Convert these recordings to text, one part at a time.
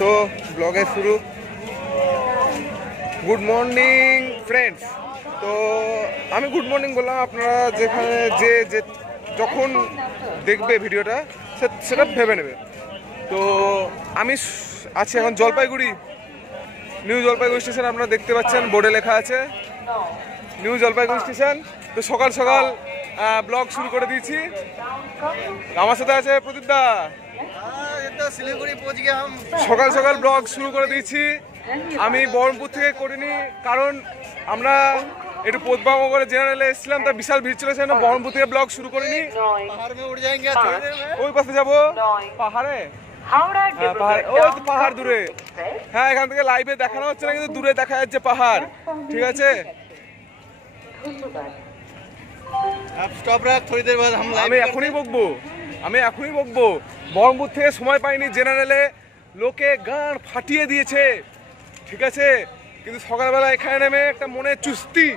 তো ব্লগে শুরু। Good morning friends. তো আমি গুড মর্নিং বললাম, আপনারা যেখানে যে যখন দেখবে ভিডিওটা সেটা ভেবে নেবে। তো আমি আছি এখন জলপাইগুড়ি, নিউ জলপাইগুড়ি স্টেশন। আপনারা দেখতে পাচ্ছেন বোর্ডে লেখা আছে নিউ জলপাইগুড়ি স্টেশন। তো সকাল সকাল ব্লগ শুরু করে দিয়েছি। আমার সাথে আছে প্রদীপ দা। সকাল সকাল ব্লগ শুরু করে দিয়েছি। আমি বহরমপুর থেকে করিনি, কারণ আমরা একটু পদ্মানগরে জেনারেলে এসেছিলাম, তার বিশাল ভিড় ছিল, সেজন্য বহরমপুর থেকে ব্লগ শুরু করিনি। ওই পাশে যাবো পাহাড়ে, পাহাড় দূরে। হ্যাঁ, এখান থেকে লাইভে দেখানো হচ্ছে না, কিন্তু দূরে দেখা যাচ্ছে পাহাড়। ঠিক আছে, আমি এখনই বকবো। বহরমপুর থেকে সময় পাইনি, জেনারেলে লোকে গান ফাটিয়ে দিয়েছে। ঠিক আছে, কিন্তু সকালবেলা এখানে নেমে একটা মনে চুস্তি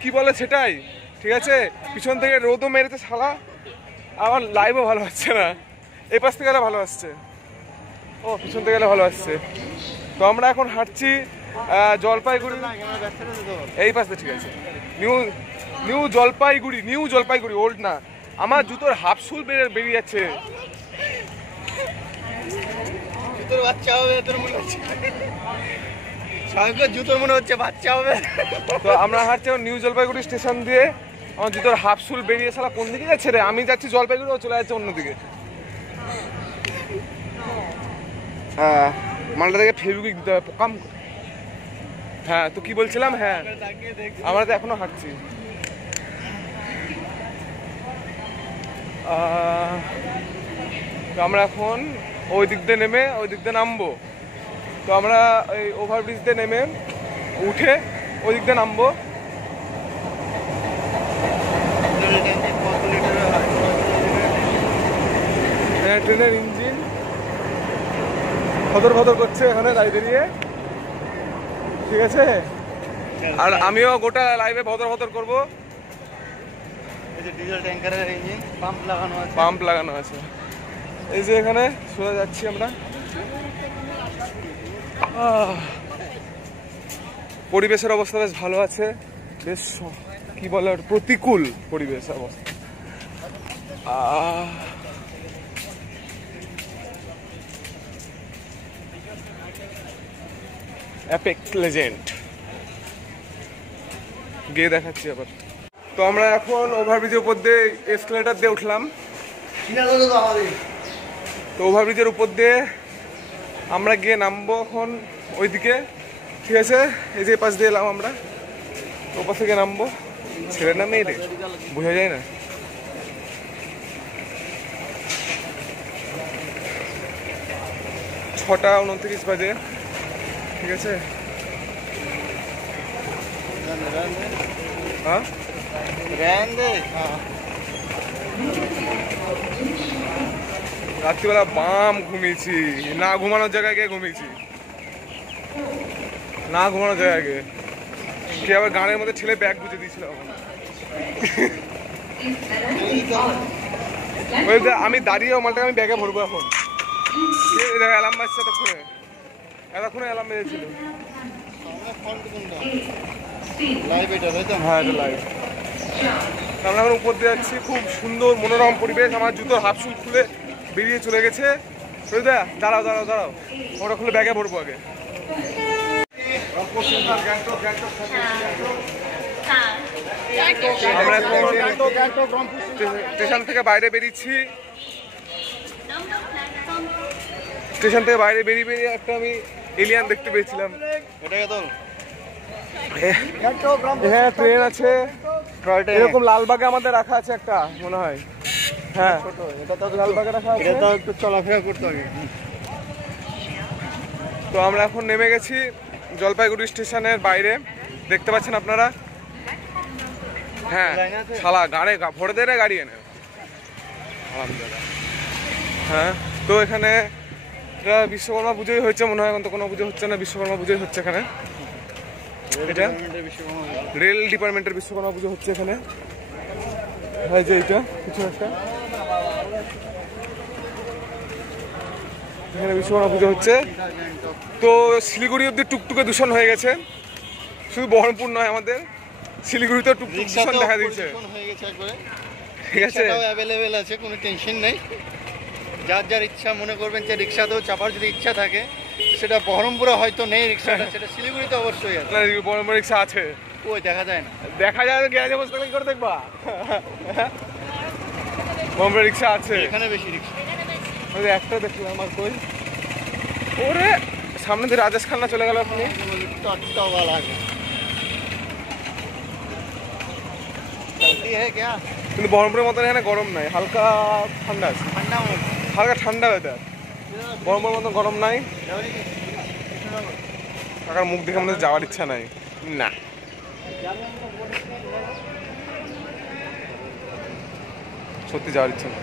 কি বলে সেটাই। ঠিক আছে, পিছন থেকে রোদও মেরেছে শালা, আমার লাইভও ভালো হচ্ছে না। এই পাশ থেকে গেলে ভালো আসছে, ও পিছন থেকে গেলে ভালো আসছে। তো আমরা এখন হাঁটছি জলপাইগুড়ি, এই পাশে। ঠিক আছে, নিউ জলপাইগুড়ি, ওল্ড না। আমার জুতোর হাফ সুল বেরিয়ে যাচ্ছে। জুতোর বাচ্চা হবে তোর মনে হচ্ছে, জুতোর মনে হচ্ছে বাচ্চা হবে। তো আমরা হাঁটছি নিউ জলপাইগুড়ি স্টেশন দিয়ে। আমার জুতোর হাফ সুল বেরিয়ে শালা কোন দিকে যাচ্ছে রে? আমি যাচ্ছি জলপাইগুড়ি, ও চলে যাচ্ছে অন্যদিকে। মালটা থেকে ফেবিকুইক দিতে হবে কাম। হ্যাঁ, তো কি বলছিলাম? হ্যাঁ, আমরা তো এখনো হাঁটছি। তো আমরা এখন ওই দিক দিয়ে নেমে ওই দিক দিয়ে নামবো। তো আমরা ওই ওভারব্রিজ দিয়ে নেমে উঠে ওই দিক দিয়ে নামবো। হ্যাঁ, ট্রেনের ইঞ্জিন ফদর ফদর করছে এখানে দাঁড়িয়ে। ঠিক আছে, আর আমিও গোটা লাইভে ভদর ভদর করবো। ডিজেল ট্যাঙ্কারের ইঞ্জিন পাম্প লাগানো আছে। এই যে এখানে সোজা যাচ্ছি আমরা। পরিবেশের অবস্থা বেশ ভালো আছে, বেশ কি বলে প্রতিকূল পরিবেশ অবস্থা। অ্যাপেক্স লেজেন্ড গিয়ে দেখাচ্ছি আবার। তো আমরা এখন ওভারব্রিজের উপর দিয়ে এসকেলেটার দিয়ে উঠলাম। তো ওভারব্রিজের উপর দিয়ে আমরা গিয়ে নামবো এখন ওইদিকে। ঠিক আছে, এই যে পাশ দিয়ে এলাম আমরা, ওপাশ থেকে নামবো। ছেড়ে না মেয়ে রে, বোঝা যায় না। ছটা 29 বাজে। ঠিক আছে, হ্যাঁ রাত্রিবেলা বাম ঘুমিয়েছি, না ঘুমানোর জায়গায় গিয়ে ঘুমিয়েছি, না ঘুমানোর জায়গায় গিয়ে। কে আবার গানের মধ্যে ছেলে ব্যাগ গুজে দিয়েছিল। আমি দাঁড়িয়ে মালটাকে আমি ব্যাগে ভরবো এখন। অ্যালার্ম বাজছে, এতক্ষণে অ্যালার্ম বেজেছিল। হ্যাঁ, এটা লাইভ। আমরা এখন উপর দিয়ে যাচ্ছি, খুব সুন্দর মনোরম পরিবেশ। আমার জুতোর হাফ সুল খুলে বেরিয়ে চলে গেছে। দাঁড়াও, ওটা খুলে ব্যাগে ভরবো আগে। আমরা এখন স্টেশন থেকে বাইরে বেরিয়েছি। স্টেশন থেকে বাইরে বেরিয়ে একটা আমি এলিয়ান দেখতে পেয়েছিলাম। হ্যাঁ, ট্রেন আছে এরকম লালবাগে আমাদের রাখা আছে একটা, মনে হয়। হ্যাঁ, লালবাগে রাখা আছে, একটু চলাফেরা করতে হবে। তো আমরা এখন নেমে গেছি জলপাইগুড়ি স্টেশনের বাইরে, দেখতে পাচ্ছেন আপনারা। হ্যাঁ, শালা গাড়ি ভরে দেয় গাড়ি এনে। হ্যাঁ, তো এখানে বিশ্বকর্মা পুজোই হয়েছে মনে হয়, এখন তো কোনো পুজো হচ্ছে না, বিশ্বকর্মা পুজোই হচ্ছে এখানে। এটা রেল ডিপার্টমেন্টের বিশ্বকর্মা পুজো হচ্ছে এখানে। এই যে এইটা কিছু একটা এখানে বিশ্বকর্মা পুজো হচ্ছে। তো শিলিগুড়ি অব্দি টুকটুকে দূষণ হয়ে গেছে, শুধু বহরমপুর নয়, আমাদের শিলিগুড়িতেও টুকটুক দূষণ দেখা দিচ্ছে। ঠিক আছে, অ্যাভেলেবেল আছে, কোনো টেনশন নেই। যার যার ইচ্ছা মনে করবেন যে রিক্সাতেও চাপার যদি ইচ্ছা থাকে, সেটা বহরমপুরে হয়তো নেই রিক্সাটা, সেটা শিলিগুড়িতে অবশ্যই আছে। বহরমপুর রিক্সা আছে, ওই দেখা যায় না, দেখা যায় না, গ্যারেজে বসে থাকলে কি করে দেখবা? বহরমপুর রিক্সা আছে, এখানে বেশি রিক্সা। ওই একটা দেখলাম, আর কই ওরে সামনে দিয়ে রাজেশ খান্না চলে গেল আপনি। কিন্তু বহরমপুরের মতন এখানে গরম নাই, হালকা ঠান্ডা আছে, হালকা ঠান্ডা ওয়েদার। বহরমপুরের মতন গরম নাই। কাকার মুখ দেখে আমাদের যাওয়ার ইচ্ছা নাই, না সত্যি যাওয়ার ইচ্ছা নেই।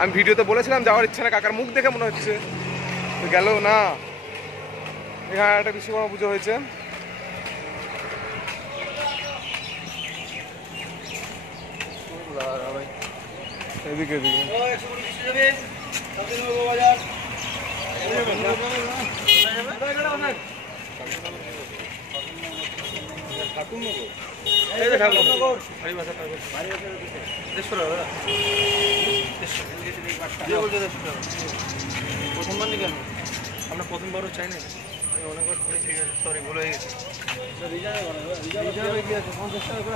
আমি ভিডিওতে বলেছিলাম যাওয়ার ইচ্ছা না, কাকার মুখ দেখে মনে হচ্ছে গেল না। এখানে একটা বিশ্বকর্মা পুজো হয়েছে। এদিকে এদিকে প্রথমবার কেন আমরা প্রথমবারও চাই না, সরি ভুল হয়ে গেছে।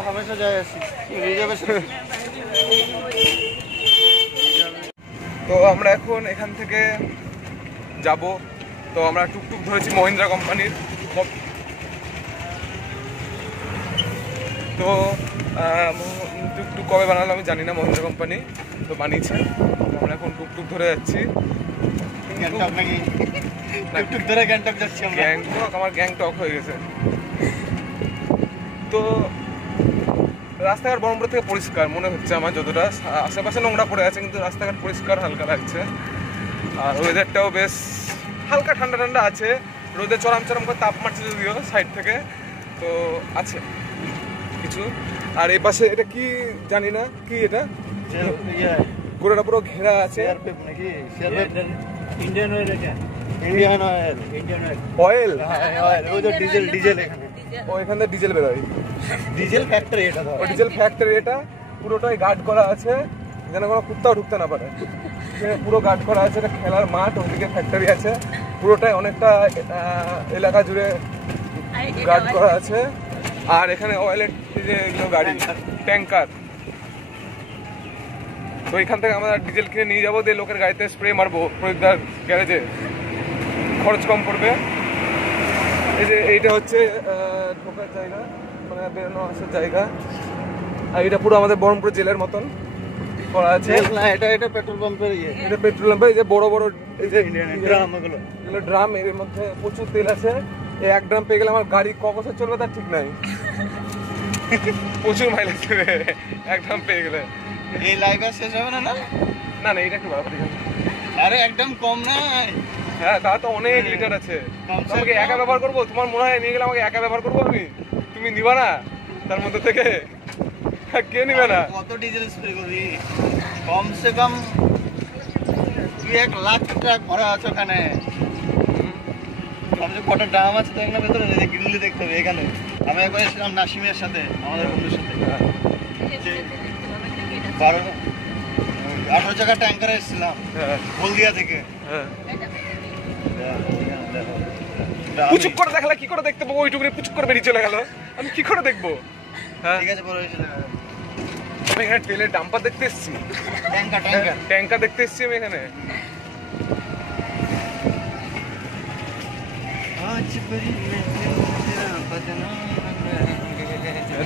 হামেশা যাই আসি তো আমরা এখন এখান থেকে যাব। তো আমরা টুকটুক ধরেছি মহিন্দ্রা কোম্পানির। তো টুকটুক কবে বানালো আমি জানি না, মহিন্দ্রা কোম্পানি তো বানিয়েছে। আমরা এখন টুকটুক ধরে যাচ্ছি, গ্যাংটক, আমার গ্যাংটক হয়ে গেছে। তো রাস্তাঘাট বহরমপুর থেকে পরিষ্কার মনে হচ্ছে আমার, যতটা আশেপাশে নোংরা পড়ে আছে কিন্তু রাস্তাঘাট পরিষ্কার হালকা লাগছে। আর ওয়েদারটাও বেশ হালকা ঠান্ডা ঠান্ডা আছে, রোদে চরম চরম করে তাপ মারছে যদিও সাইড থেকে, তো আছে কিছু। আর এই পাশে এটা কি জানি না কি, এটা গোড়াটা পুরো ঘেরা আছে। ইন্ডিয়ান অয়েল, অয়েল, ওই যে ডিজেল, ডিজেল এখানে, ও এখান থেকে ডিজেল বেরোয়, ডিজেল ফ্যাক্টরি এটা, ও ডিজেল ফ্যাক্টরি। এটা পুরোটাই গার্ড করা আছে, যেন কোনো কুত্তাও ঢুকতে না পারে। পুরো গার্ড করা আছে, এটা খেলার মাঠ, ওইদিকে ফ্যাক্টরি আছে, পুরোটাই অনেকটা এলাকা জুড়ে গার্ড করা আছে। আর এখানে অয়েলের যে গাড়ি, ট্যাঙ্কার, তো এখান থেকে আমরা ডিজেল কিনে নিয়ে যাবো, দিয়ে লোকের গাড়িতে স্প্রে মারবো প্রদীপদার গ্যারেজে, খরচ কম পড়বে। এই যে এইটা হচ্ছে ঢোকার জায়গা, মানে বেরোনো আসার জায়গা। আর এটা পুরো আমাদের বহরমপুর জেলের মতন করা আছে। না, এটা এটা পেট্রোল পাম্পের ইয়ে, এটা পেট্রোল পাম্পের, এই যে বড় বড় এই যে ড্রাম, এগুলো ড্রাম, এর মধ্যে প্রচুর তেল আছে। এই এক ড্রাম পেয়ে গেলে আমার গাড়ি ক বছর চলবে তার ঠিক নাই, প্রচুর মাইলেজ দেবে এক ড্রাম পেয়ে গেলে। এই লাইভ আর শেষ হবে না? না না না, এটা একটু ব্যাপার। আরে একদম কম না, হ্যাঁ তা তো অনেক লিটার আছে। আমাকে একা ব্যবহার করবো, তোমার মনে হয় নিয়ে গেলে আমাকে একা ব্যবহার করবো আমি, তুমি নিবা না তার মধ্যে থেকে? কে নিবে না? কত ডিজেল স্প্রে করবি? কমসে কম 2-1 লাখ ট্রাক ভরা আছে ওখানে। কটা ড্রাম আছে তো এখানে ভেতরে, গ্রিল দেখতে হবে। এখানে আমি একবার এসেছিলাম নাসিমের সাথে, আমাদের বন্ধুর সাথে, 18 চাকা ট্যাঙ্কারে এসেছিলাম হলদিয়া থেকে। পুচুক করে দেখালে কি করে দেখতে পাবো? ওইটুকুনি পুচুক করে বেরিয়ে চলে গেল, আমি কি করে দেখবো? ঠিক আছে, বলে আমি এখানে তেলের ডাম্পার দেখতে এসেছি, ট্যাঙ্কার দেখতে এসেছি আমি এখানে।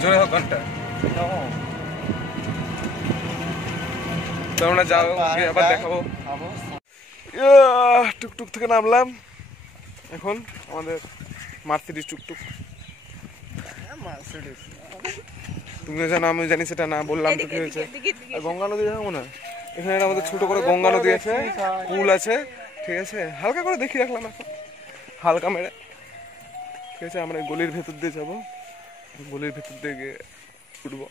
জোরে হোক ঘন্টা, তোমরা যাও, আবার দেখাবো। টুকটুক থেকে নামলাম, এখন আমাদের মার্সিডিজ টুকটুক। তুমি জানো আমি জানি সেটা না, বললাম তো কি হয়েছে। আর গঙ্গা নদী যাবো না, এখানে আমাদের ছোট করে গঙ্গা নদী আছে, পুল আছে, ঠিক আছে, হালকা করে দেখি রাখলাম এখন, হালকা মেরে। ঠিক আছে, আমরা গলির ভেতর দিয়ে যাবো, গলির ভেতর দিয়ে গিয়ে উঠবো।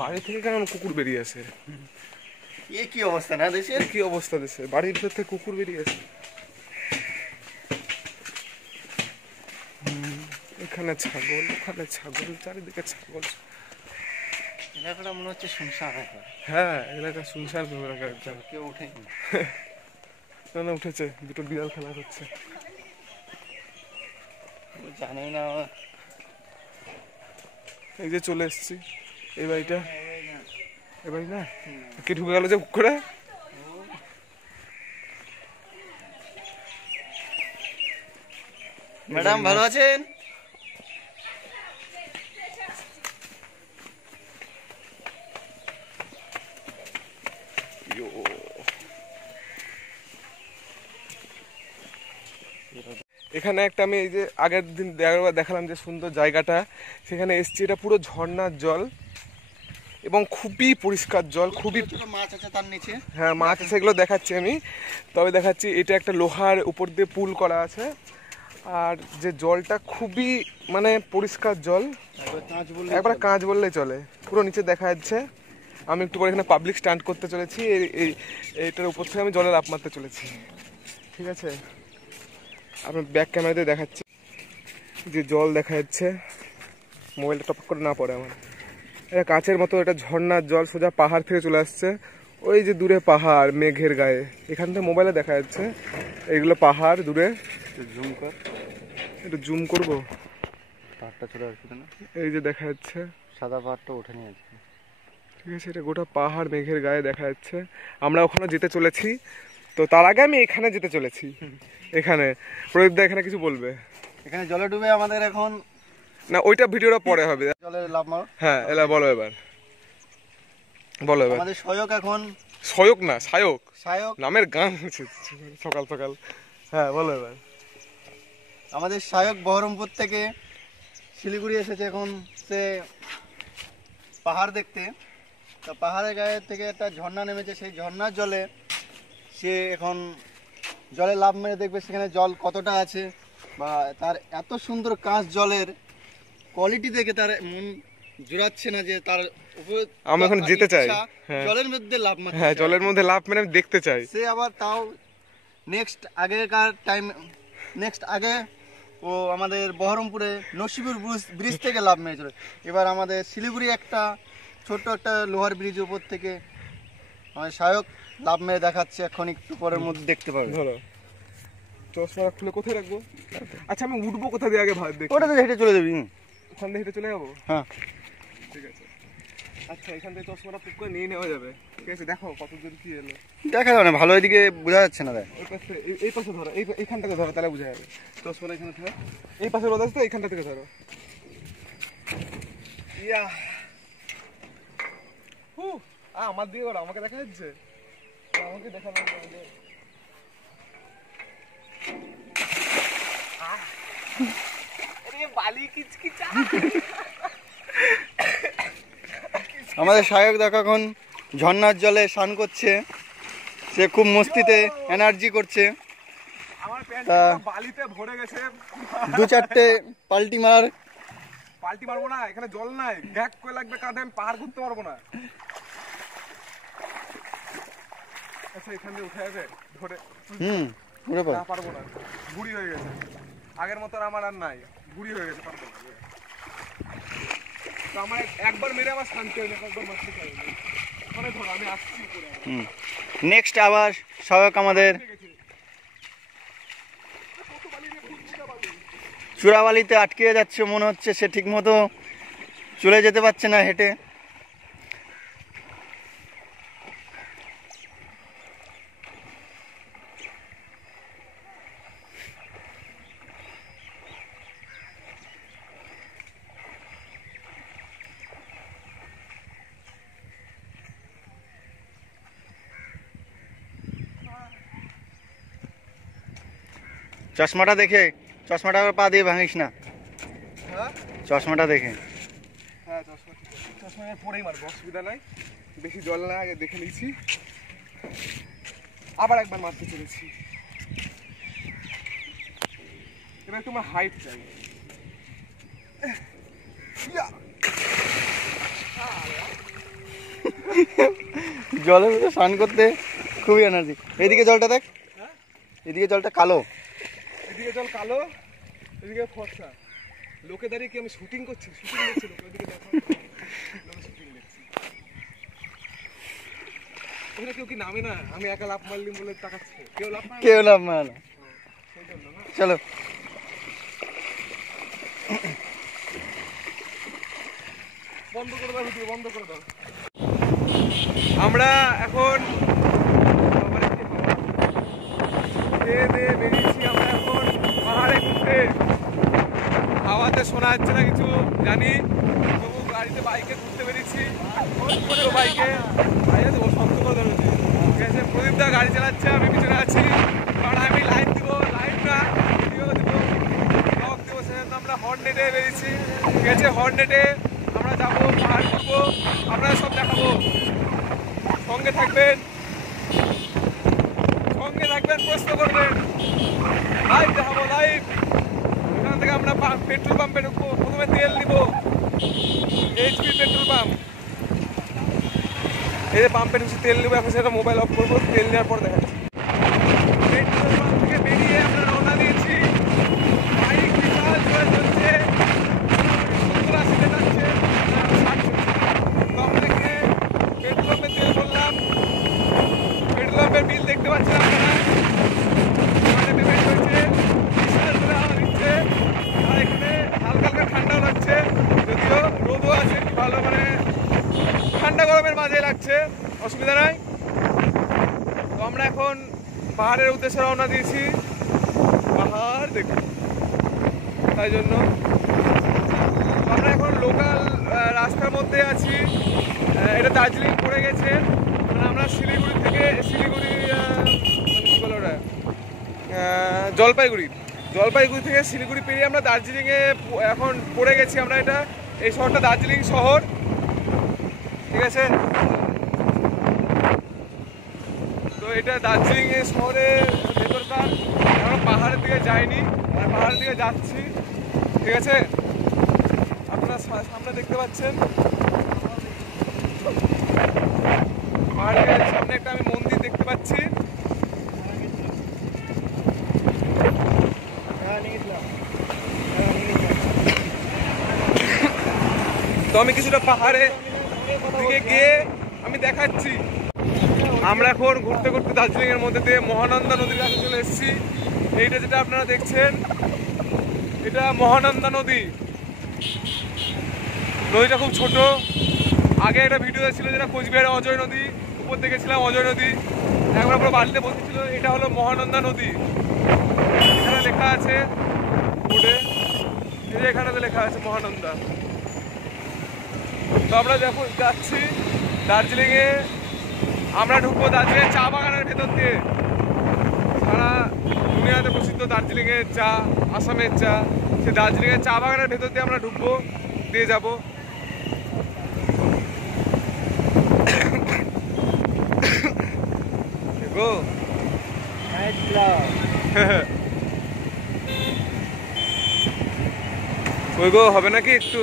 বাড়ি থেকে কেন কুকুর বেরিয়ে আসে? এ কি অবস্থা না দেশের? কি অবস্থা দেশে, বাড়ির ভিতর থেকে কুকুর বেরিয়ে আসে। এখানে ছাগল, ওখানে ছাগল, চারিদিকে ছাগল। এলাকাটা মনে হচ্ছে শুনশান এখন। হ্যাঁ, এলাকা শুনশান এলাকা একদম। কেউ ওঠেনি। না না, উঠেছে, দুটো বিড়াল খেলা করছে। জানি না। এই যে চলে এসেছি এই বাড়িটা। এই বাড়ি না, কে ঢুকে গেল যে করে? ম্যাডাম ভালো আছেন? এখানে একটা আমি এই যে আগের দিন দেখালাম যে সুন্দর জায়গাটা, সেখানে এসছি। এটা পুরো ঝর্ণার জল এবং খুবই পরিষ্কার জল, খুবই। মাছ আছে তার নিচে। হ্যাঁ, মাছ আছে, সেগুলো দেখাচ্ছি আমি। তবে দেখাচ্ছি এটা একটা লোহার উপর দিয়ে পুল করা আছে, আর যে জলটা খুবই মানে পরিষ্কার জল, একবার কাঁচ বললেই চলে। পুরো নিচে দেখা যাচ্ছে। আমি একটু পরে এখানে পাবলিক স্ট্যান্ড করতে চলেছি, এইটার উপর থেকে আমি জলে লাফ মারতে চলেছি। ঠিক আছে, আপনার ব্যাক ক্যামেরাতে দেখাচ্ছি যে জল দেখা যাচ্ছে। মোবাইলটা টপ করে না পড়ে আমার। এটা কাঁচের মতো, এটা ঝর্ণার জল, সোজা পাহাড় থেকে চলে আসছে। ওই যে দূরে পাহাড় মেঘের গায়ে, এখান থেকে মোবাইলে দেখা যাচ্ছে। এইগুলো পাহাড় দূরে। জুম কর, একটু জুম করবো, পাহাড়টা চলে আসছে না? এই যে দেখা যাচ্ছে সাদা পাহাড়টা ওঠে নিয়ে আছে। ঠিক আছে, এটা গোটা পাহাড় মেঘের গায়ে দেখা যাচ্ছে। আমরা ওখানে যেতে চলেছি, তো তার আগে আমি এখানে যেতে চলেছি। এখানে প্রদীপ দা এখানে কিছু বলবে। এখানে জলে ডুবে আমাদের এখন না, ওইটা ভিডিওটা পরে হবে। জলে লাভ মারো। হ্যাঁ, এলা বলো এবার, বলো এবার। আমাদের সহায়ক এখন সয়ক না, সায়ক সহায়ক নামের গান হচ্ছে সকাল সকাল। হ্যাঁ, বলো এবার। আমাদের সহায়ক বহরমপুর থেকে শিলিগুড়ি এসেছে এখন সে পাহাড় দেখতে। তা পাহাড়ের গায়ে থেকে একটা ঝর্ণা নেমেছে, সেই ঝর্ণার জলে সে এখন জলে লাফ মেরে দেখবে সেখানে জল কতটা আছে, বা তার এত সুন্দর কাঁচ জলের কোয়ালিটি দেখে তার মন জুড়াচ্ছে না যে তার উপরে আমি এখন যেতে চাই। হ্যাঁ, জলের মধ্যে লাফ মারতে। হ্যাঁ, জলের মধ্যে লাফ মেরে আমি দেখতে চাই। সে আবার তাও নেক্সট আগে ও আমাদের বহরমপুরে নসিপুর ব্রিজ থেকে লাভ মেরেছিল। এবার আমাদের শিলিগুড়ি একটা ছোট্ট একটা লোহার ব্রিজের উপর থেকে আমাদের সহায়ক লাভ মেরে দেখাচ্ছে। এখন একটু পরের মধ্যে দেখতে পাবে। ধরো, চশমা খুলে কোথায় রাখবো? আচ্ছা, আমি উঠবো কোথা দিয়ে আগে ভাব দেখি। ওটা তো হেঁটে চলে যাবি। ওখান থেকে হেঁটে চলে যাবো? হ্যাঁ, ঠিক আছে। আচ্ছা, এখান থেকে চশমাটা পুক করে নিয়ে নেওয়া যাবে। ঠিক আছে, দেখো কত দূর কি এলো। দেখা যাবে না, ভালো এদিকে বোঝা যাচ্ছে না। দেখ ওই পাশে, এই পাশে ধরো, এইখানটা থেকে ধরো, তাহলে বোঝা যাবে। চশমাটা এখানে ধরো, এই পাশে রোদ আছে তো, এইখানটা থেকে ধরো। ইয়া, আমার দিকে করো, আমাকে দেখা যাচ্ছে, আমাকে দেখা যাচ্ছে। আমাদের সহায়ক দেখো এখন ঝর্ণার জলে স্নান করছে। সে খুব মস্তিতে এনার্জি করছে। আমার প্যান্ট বালিতে ভরে গেছে। দু চারটে পাল্টি মার। পাল্টি মারবো না, এখানে জল নাই, ব্যাক করে লাগবে কাঁধে, আমি পাহাড় ঘুরতে পারবো না। আচ্ছা, এখান থেকে উঠে যাবে ধরে? না, পারবো না, বুড়ি হয়ে গেছে। আগের মতো আমার আর নাই, বুড়ি হয়ে গেছে, পারবো না। তো আমার একবার মেরে আমার শান্তি হয়ে যাবে, একবার মারতে পারি না। ওখানে ধরো, আমি আসছি করে। নেক্সট আবার সহায়ক আমাদের চূড়াবালিতে আটকে যাচ্ছে, মনে হচ্ছে সে ঠিক মতো চলে যেতে পারছে না হেঁটে। চশমাটা দেখে, চশমাটা পা দিয়ে ভাঙিস না। চশমাটা দেখে। হ্যাঁ, চশমা পরেই মারবো, অসুবিধা নাই। বেশি জল না, আগে দেখে নিচ্ছি। আবার একবার মারতে চলেছি। এবার তোমার হাইট চাই। জলের মধ্যে স্নান করতে খুবই এনার্জি। এদিকে জলটা দেখ, এদিকে জলটা কালো, এদিকে জল কালো, এদিকে ফর্সা। লোকে দাঁড়িয়ে কি আমি শুটিং করছি, শুটিং দেখছি লোক, ওইদিকে দেখো শুটিং দেখছি। ওখানে কেউ কি নামে না, আমি একা লাফ মারলিম বলে তাকাচ্ছে, কেউ লাফ মারে না। কেউ লাভ মানে না। সেই জন্য না। চলো বন্ধ করে দাও ভিডিও, বন্ধ করে দাও। আমরা এখন খেয়ে দিয়ে বেরিয়েছি, আমরা এখন পাহাড়ে ঘুরতে। হাওয়াতে শোনা যাচ্ছে না কিছু জানি, তবু গাড়িতে বাইকে ঘুরতে বেরিয়েছি। বাইকে শক্ত করে ধরেছি, ঠিক আছে। প্রদীপ দা গাড়ি চালাচ্ছে, আমি পিছনে আছি, কারণ আমি লাইন দিব, লাইন না ভিডিও দিব, ব্লগ দিব, সেজন্য আমরা হর্ন নেটে বেরিয়েছি, ঠিক আছে। হর্ন নেটে আমরা যাবো, পাহাড় ঘুরবো, আপনারা সব দেখাবো। সঙ্গে থাকবেন, সঙ্গে থাকবেন, প্রশ্ন করবেন, লাইভ দেখাবো, লাইভ। এখান থেকে আমরা পেট্রোল পাম্পে ঢুকবো, প্রথমে তেল নিব, এইচপি পেট্রোল পাম্প। এই যে পাম্পে ঢুকছি, তেল নেবো, এখন সেটা মোবাইল অফ করবো, তেল নেওয়ার পর দেখাচ্ছি। পেট্রোল পাম্প থেকে বেরিয়ে আমরা রওনা দিয়েছি, বাইক বিশাল জোরে চলছে, 70-80 যাচ্ছে, 60 চলছে। তো আমরা এখানে পেট্রোল পাম্পে তেল ভরলাম, পেট্রোল পাম্পের বিল দেখতে পাচ্ছেন আপনারা, এখানে পেমেন্ট হয়েছে, বিশাল জোরে হাওয়া দিচ্ছে, আর এখানে হালকা হালকা ঠান্ডাও লাগছে, যদিও রোদও আছে, ভালো মানে ঠান্ডা গরমের মাঝে লাগছে, অসুবিধা নাই। তো আমরা এখন পাহাড়ের উদ্দেশ্যে রওনা দিয়েছি, পাহাড় দেখব, তাই জন্য আমরা এখন লোকাল রাস্তার মধ্যে আছি। এটা দার্জিলিং পড়ে গেছে, মানে আমরা শিলিগুড়ি থেকে মানে কি বলে ওটা, জলপাইগুড়ি থেকে শিলিগুড়ি পেরিয়ে আমরা দার্জিলিংয়ে এখন পড়ে গেছি আমরা। এই শহরটা দার্জিলিং শহর, ঠিক আছে। তো এটা দার্জিলিং শহরের ভেতরকার, আমরা পাহাড়ের দিকে যাইনি, আমরা পাহাড়ের দিকে যাচ্ছি, ঠিক আছে। আপনারা সামনে দেখতে পাচ্ছেন, পাহাড়ের সামনে একটা আমি মন্দির দেখতে পাচ্ছি। তো আমি কিছুটা পাহাড়ে দিকে গিয়ে আমি দেখাচ্ছি। আমরা এখন ঘুরতে ঘুরতে দার্জিলিং এর মধ্যে দিয়ে মহানন্দা নদীর কাছে চলে এসেছি। এইটা যেটা আপনারা দেখছেন, এটা মহানন্দা নদী। নদীটা খুব ছোট। আগে একটা ভিডিও ছিল যেটা কোচবিহারের অজয় নদী, উপর দেখেছিলাম অজয় নদী, একবার পুরো বাড়িতে বলতেছিল এটা হলো মহানন্দা নদী। এখানে লেখা আছে বোর্ডে, এই যে এখানে লেখা আছে মহানন্দা। তো আমরা যখন যাচ্ছি দার্জিলিংয়ে, আমরা ঢুকবো দার্জিলিং চা বাগানের ভেতর দিয়ে। সারা দুনিয়াতে প্রসিদ্ধ দার্জিলিংয়ের চা, আসামের চা, সেই দার্জিলিংয়ের চা বাগানের ভেতর দিয়ে আমরা ঢুকবো, দিয়ে যাবো। ওই গো হবে নাকি, একটু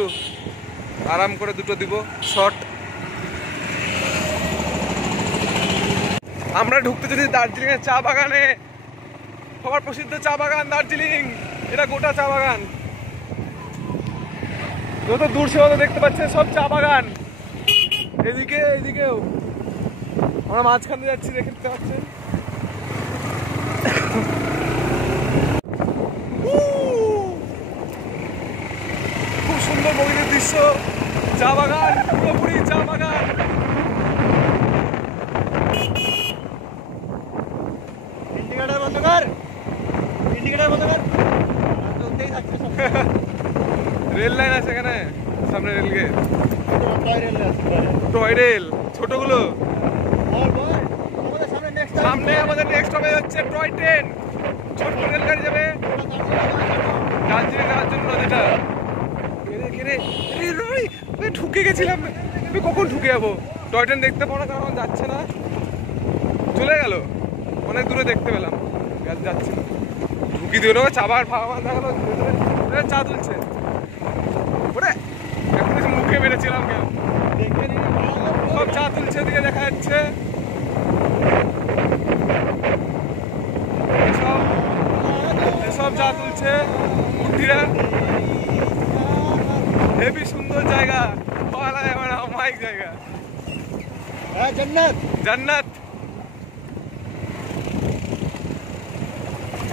আরাম করে দুটো দিব শর্ট। আমরা ঢুকতে যদি দার্জিলিং এর চা বাগানে, সবার প্রসিদ্ধ চা বাগান দার্জিলিং, এটা গোটা চা বাগান, যত দূর সে দেখতে পাচ্ছেন সব চা বাগান। এদিকেও আমরা মাঝখানে যাচ্ছি, দেখতে পাচ্ছেন। খুব সুন্দর বগিনের দৃশ্য, চা বাগান, পুরোপুরি চা বাগান। রেল লাইন আছে এখানে, সামনে রেল গেট, টয় রেল, ছোটগুলো। সামনে আমাদের নেক্সট হবে হচ্ছে টয় ট্রেন, ছোট রেল গাড়ি যাবে দার্জিলিং যাওয়ার জন্য। নদীটা ঢুকে গেছিলাম, আমি কখন ঢুকে যাবো? টয় ট্রেন দেখতে পাবো না, কারণ যাচ্ছে না, চলে গেল, অনেক দূরে দেখতে পেলাম, যাচ্ছি না। ঢুকি দিও না, চা বাগান ফাঁকা দেখালো, চা তুলছে ওরে, এখন মুখে মেরেছিলাম, সব চা সেদিকে দেখা যাচ্ছে। এসব যা তুলছে বুদ্ধিরা, হেবি সুন্দর জায়গা, বলা যাবে না, অমায়িক জায়গা, জান্নাত জান্নাত।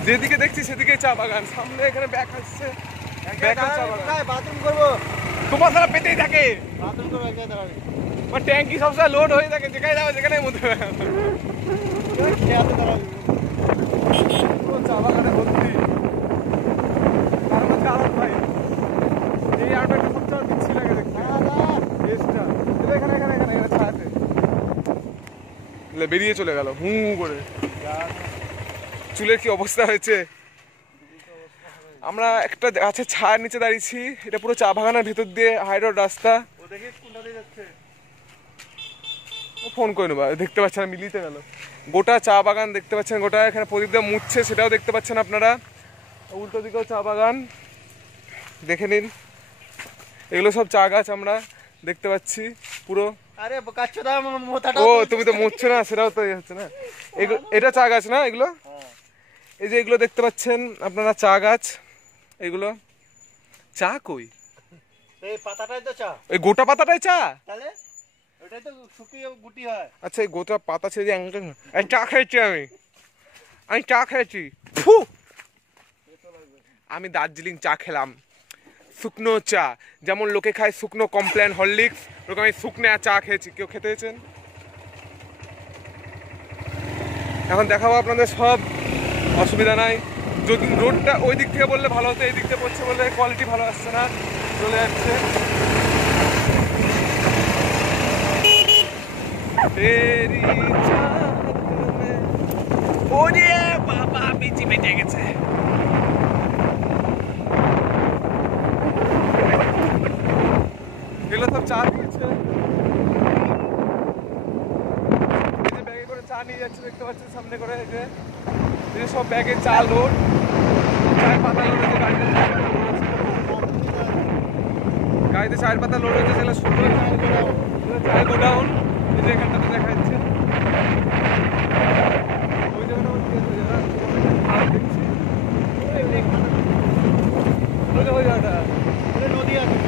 যেদিকে দেখছি সেদিকে চা বাগান, সামনে এখানে ব্যাগ আসছে, বাথরুম করবো, তোমার সারা পেতেই থাকে, বাথরুম করবো, এখানে দাঁড়াবে, ট্যাঙ্কি সবসময় লোড হয়ে থাকে, যেখানে যাবে সেখানে মধ্যে খেয়াতে দাঁড়াবে। চা বাগানে ভর্তি। কারণ হচ্ছে আরব ভাই, এই আরবেটা সবচেয়ে বিচ্ছি লাগে দেখতে, বেশটা এখানে এখানে এখানে এখানে ছায়াতে বেরিয়ে চলে গেল হু করে। চুলের কি অবস্থা হয়েছে। আমরা একটা গাছের ছায়ার নিচে দাঁড়িয়েছি, এটা পুরো চা বাগানের ভেতর দিয়ে হাই রোড রাস্তা। ও ফোন করে নেবা, দেখতে পাচ্ছেন মিলিতে গেল, গোটা চা বাগান দেখতে পাচ্ছেন, গোটা এখানে প্রদীপদা মুছছে সেটাও দেখতে পাচ্ছেন আপনারা, উল্টো দিকেও চা বাগান দেখে নিন। এগুলো সব চা গাছ আমরা দেখতে পাচ্ছি পুরো। আরে কাচ্চোদা মোতাটা, ও তুমি তো মুছছো না, সেটাও তো হচ্ছে না। এগুলো এটা চা গাছ না, এগুলো এই যে এগুলো দেখতে পাচ্ছেন আপনারা চা গাছ, এগুলো চা কই, এই পাতাটাই তো চা, এই গোটা পাতাটাই চা, তাহলে ওটাই তো শুকিয়ে গুটি হয়। আচ্ছা এই গোটা পাতা ছেড়ে দিয়ে চা খেয়েছি, আমি চা খেয়েছি, ফু আমি দার্জিলিং চা খেলাম, শুকনো চা, যেমন লোকে খায় শুকনো কমপ্লেন হরলিক্স, ওরকম আমি শুকনো চা খেয়েছি। কেউ খেতে হয়েছেন? এখন দেখাবো আপনাদের সব, অসুবিধা নাই। যদি রোডটা ওই দিক থেকে বললে ভালো হতো, এই দিক থেকে পড়ছে বলে কোয়ালিটি ভালো আসছে না, চলে যাচ্ছে। ওরে বাবা বিচি বেঁচে গেছে। এগুলো সব চা দিয়েছে, এই যে ব্যাগে করে চা নিয়ে যাচ্ছে দেখতে পাচ্ছেন সামনে করে, এই যে সব ব্যাগে চা লোড, চায়ের পাতা লোড হয়েছে, গাড়িতে চায়ের পাতা লোড হয়েছে, সেগুলো সুন্দর চায়ের গোডাউন, এই যে এখানটাতে দেখা যাচ্ছে। ওই জায়গাটা দেখছি ওই জায়গাটা নদী আছে,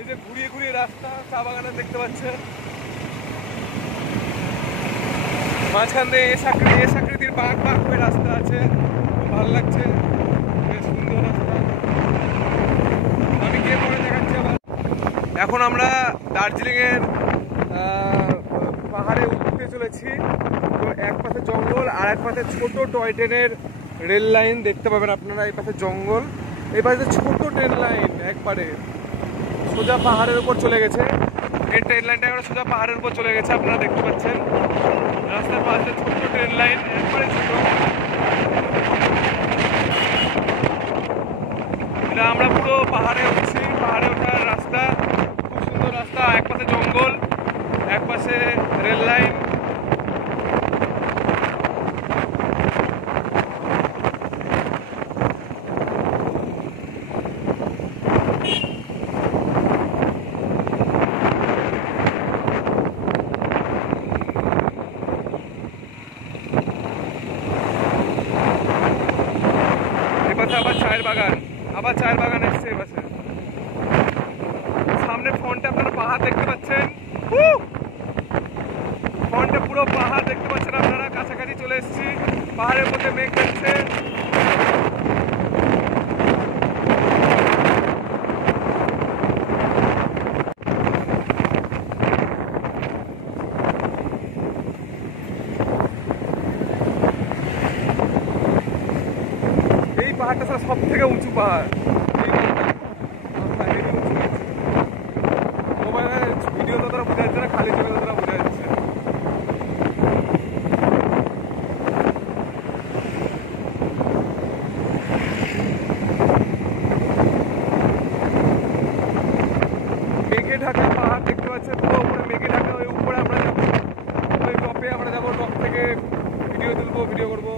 এই যে ঘুরিয়ে ঘুরিয়ে রাস্তা চা বাগানে দেখতে পাচ্ছেন, মাঝখান দিয়ে এস আকৃতির বাঁক বাঁক হয়ে রাস্তা আছে, খুব ভালো লাগছে, বেশ সুন্দর রাস্তা। আমি গিয়ে পরে দেখাচ্ছি আবার। এখন আমরা দার্জিলিংয়ের পাহাড়ে উঠতে চলেছি, তো এক পাশে জঙ্গল আর এক পাশে ছোট টয় ট্রেনের রেল লাইন দেখতে পাবেন আপনারা। এই পাশে জঙ্গল, এই পাশে ছোট ট্রেন লাইন, একবারে সোজা পাহাড়ের উপর চলে গেছে। এই ট্রেন লাইনটা একবারে সোজা পাহাড়ের উপর চলে গেছে, আপনারা দেখতে পাচ্ছেন। রাস্তার পাশে ছোট ট্রেন লাইন, একবারে ছোট। এটা আমরা পুরো পাহাড়ে উঠছি, পাহাড়ে ওঠার রাস্তা, খুব সুন্দর রাস্তা, এক পাশে জঙ্গল, এক পাশে রেল লাইন। আবার চায়ের বাগান, আবার চায়ের বাগান এসছে এপাশে। সামনে ফ্রন্টে আপনারা পাহাড় দেখতে পাচ্ছেন, ফ্রন্টে পুরো পাহাড় দেখতে পাচ্ছেন আপনারা। কাছাকাছি চলে এসেছি, পাহাড়ের মধ্যে মেঘ যাচ্ছে। এই পাহাড়টা সব থেকে উঁচু পাহাড়, মোবাইলে ভিডিও তো তারা বোঝা যাচ্ছে না, খালি চোখে তারা বোঝা যাচ্ছে। মেঘে ঢাকা পাহাড় দেখতে পাচ্ছেন, পুরো উপরে মেঘে ঢাকা, ওই উপরে আমরা যাবো, ওই টপে আমরা যাবো, টপ থেকে ভিডিও তুলবো, ভিডিও করবো।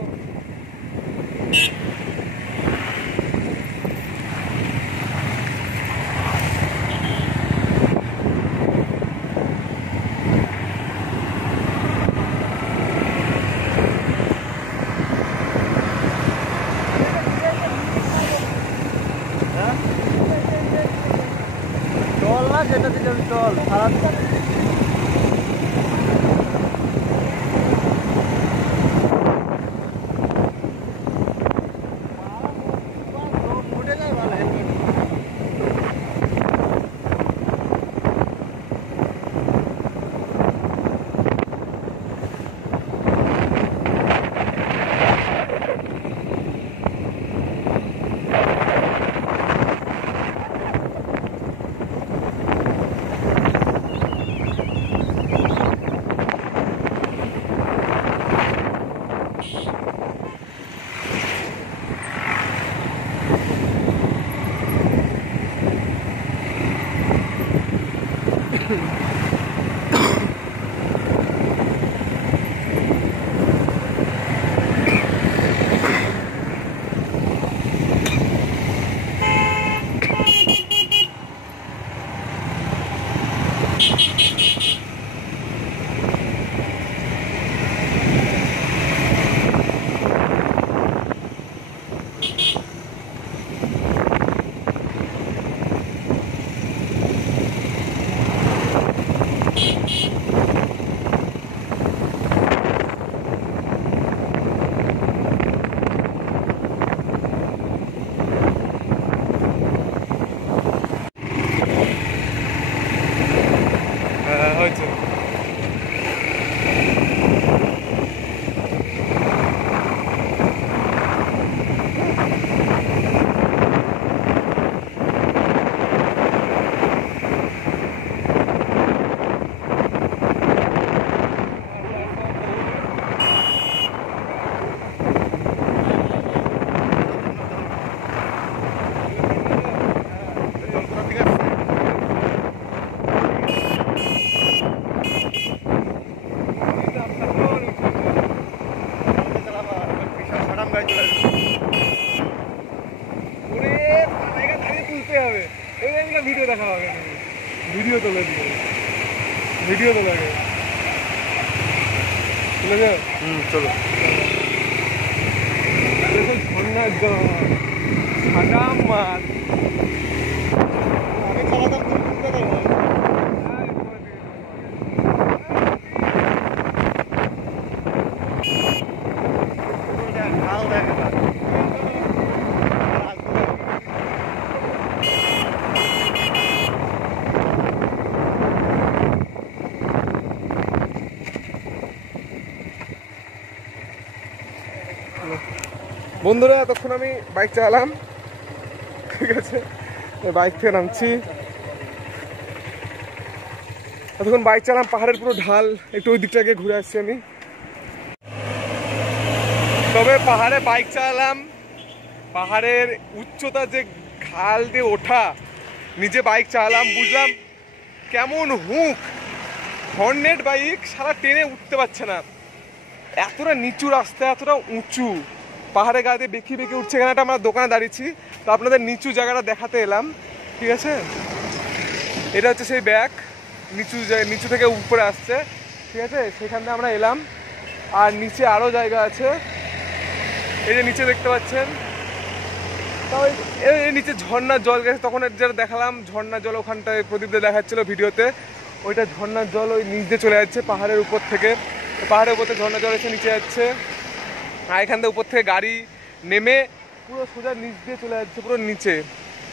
জল সারাদিন। উঠে যায় ভালো হেলমেট। হয়েছে। ভিডিও দেখা হবে, ভিডিও তোলে দিবে, ভিডিও তোলা যাবে। চলো ঝর্ণার জল, সাদা মাছ। বন্ধুরা এতক্ষণ আমি বাইক চালালাম, ঠিক আছে, বাইক থেকে নামছি, এতক্ষণ বাইক চালাম, পাহাড়ের পুরো ঢাল, একটু ওই দিকটাকে ঘুরে আসছি আমি। তবে পাহাড়ে বাইক চালালাম, পাহাড়ের উচ্চতা যে খাল দিয়ে ওঠা, নিজে বাইক চালালাম, বুঝলাম কেমন হুক, হর্নেট বাইক সারা টেনে উঠতে পারছে না, এতটা নিচু রাস্তা, এতটা উঁচু, পাহাড়ে গা দিয়ে বেঁকে বেঁকে উঠছে। এখানে একটা আমরা দোকানে দাঁড়িয়েছি, তো আপনাদের নিচু জায়গাটা দেখাতে এলাম, ঠিক আছে। এটা হচ্ছে সেই ব্যাগ, নিচু থেকে উপরে আসছে, ঠিক আছে, সেখান থেকে আমরা এলাম। আর নিচে আরও জায়গা আছে, এই যে নিচে দেখতে পাচ্ছেন, তাও এই নিচে ঝর্ণার জল গেছে, তখন যেটা দেখালাম ঝর্ণার জল ওখানটায় প্রদীপদের দেখাচ্ছিল ভিডিওতে, ওইটা ঝর্ণার জল ওই নিচ দিয়ে চলে যাচ্ছে পাহাড়ের উপর থেকে, পাহাড়ের উপর থেকে ঝর্ণার জল এসে নিচে যাচ্ছে। আর এখান থেকে উপর থেকে গাড়ি নেমে পুরো সোজা নিচ দিয়ে চলে যাচ্ছে, পুরো নিচে,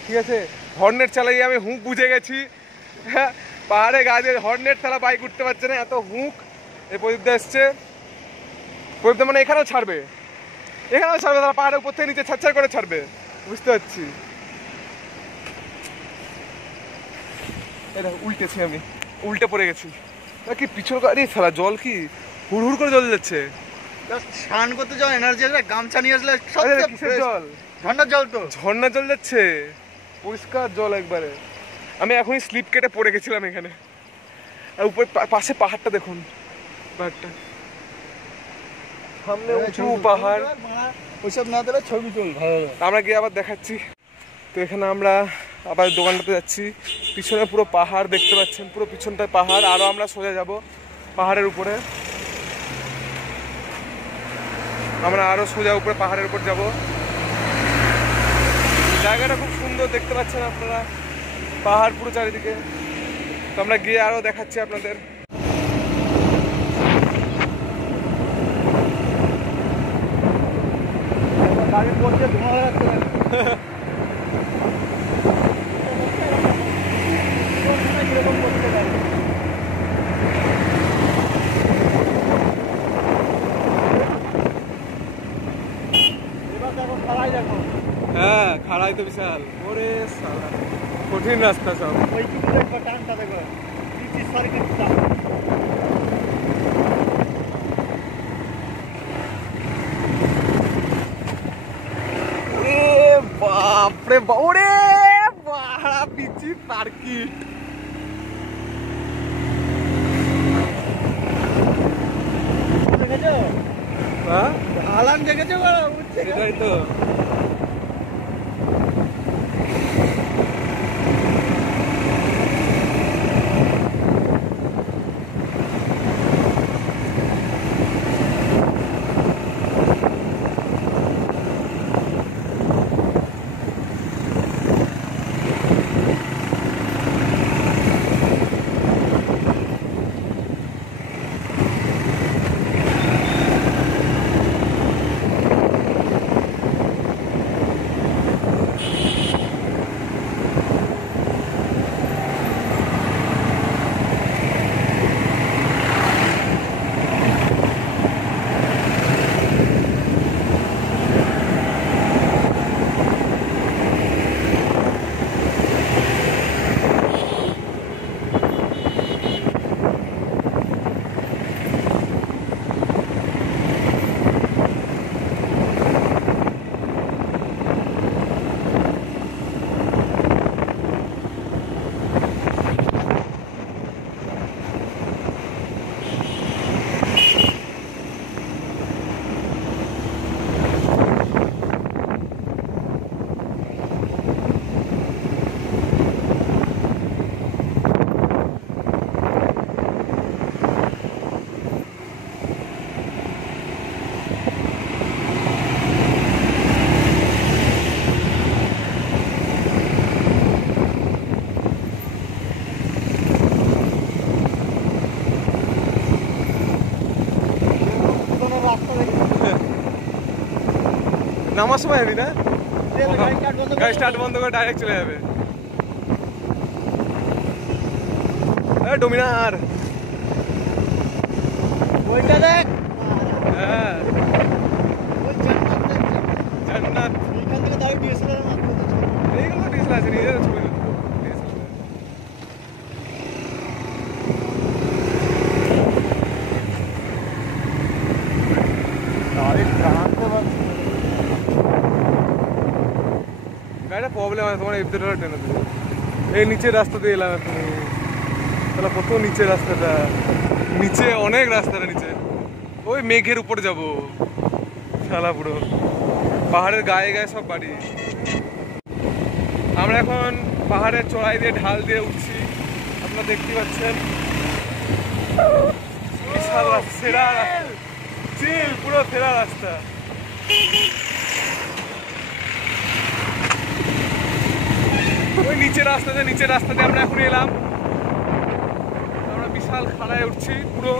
ঠিক আছে। হর্নেট চালাই আমি হুঁক বুঝে গেছি, হ্যাঁ, পাহাড়ে গা দিয়ে হর্নেট ছাড়া বাইক উঠতে পারছে না, এত হুঁক। এই প্রদীপদা এসছে, প্রদীপদা মানে এখানেও ছাড়বে, তারা পাহাড়ের উপর থেকে নিচে ছাড়ছাড় করে ছাড়বে, বুঝতে পারছি। এটা উল্টেছি, আমি উল্টে পড়ে গেছি, কি পিছন গাড়ি ফেলা, জল কি হুড় হুড় করে জল যাচ্ছে। স্নান করতে যাও, এনার্জি আসলে, গামছা নিয়ে আসলে জল, ঝর্ণার জল, তো ঝর্ণার জল যাচ্ছে, পরিষ্কার জল একবারে। আমি এখনই স্লিপ কেটে পড়ে গেছিলাম এখানে। আর উপর পাশে পাহাড়টা দেখুন, পাহাড়টা সামনে উঁচু পাহাড়, ওইসব না দিলে ছবি তুল ভালো। আমরা গিয়ে আবার দেখাচ্ছি। তো এখানে আমরা আবার দোকানটাতে যাচ্ছি, পিছনে পুরো পাহাড় দেখতে পাচ্ছেন, পুরো পিছনটায় পাহাড়, আরও আমরা সোজা যাব পাহাড়ের উপরে, আমরা আরো সোজা উপরে পাহাড়ের উপর যাব। জায়গাটা খুব সুন্দর দেখতে পাচ্ছেন আপনারা, পাহাড় পুরো চারিদিকে। আমরা গিয়ে আরো দেখাচ্ছি আপনাদের। গাড়ির মধ্যে ধোঁয়া যাচ্ছে কিরকম করতে পারে। এবার দেখো খাড়াই দেখো। হ্যাঁ খাড়াই তো বিশাল, ওরে সালা কঠিন রাস্তা সব। ওই কিছু দেখো টানটা দেখো নিচে সার্কিটটা। বাপরে ওরে বাড়া পিচি সার্কিট। দেখেছো হ্যাঁ ঢালান দেখেছো সেটাই তো। নামার সময় হবি না, গাড়ি স্টার্ট বন্ধ করে ডাইরেক্ট চলে যাবে। ডোমিনার ওইটা দেখ। হ্যাঁ জান্নাত। এইখান থেকে দাঁড়িয়ে ডিএসএলআর মারতে হচ্ছে। এইগুলো ডিএসএলআর আছে, নিজের ছবি তুলতে। গাড়িটা প্রবলেম আছে তোমার, এফ জেড টেনে দেবে। এই নিচের রাস্তা দিয়ে এলাম তুমি, তাহলে কত নিচের রাস্তাটা, নিচে অনেক রাস্তাটা নিচে। ওই মেঘের উপরে যাব শালা, পুরো পাহাড়ের গায়ে গায়ে সব বাড়ি। আমরা এখন পাহাড়ের চড়াই দিয়ে ঢাল দিয়ে উঠছি, আপনারা দেখতে পাচ্ছেন। বিশাল রাস্তা, সেরা রাস্তা, চিল পুরো সেরা রাস্তা। ওই নিচের রাস্তাতে আমরা এখন এলাম। আমরা বিশাল খাড়ায় উঠছি পুরো।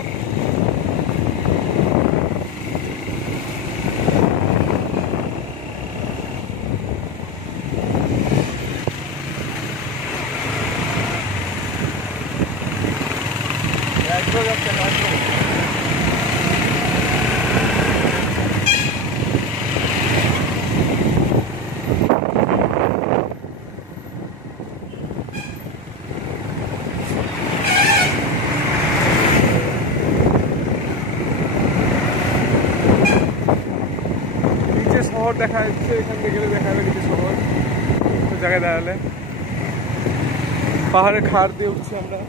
শহর দেখা যাচ্ছে, এখান থেকে গেলে দেখা যাবে কিছু শহর জায়গায় দাঁড়ালে। পাহাড়ের খাড় দিয়ে উঠছি আমরা।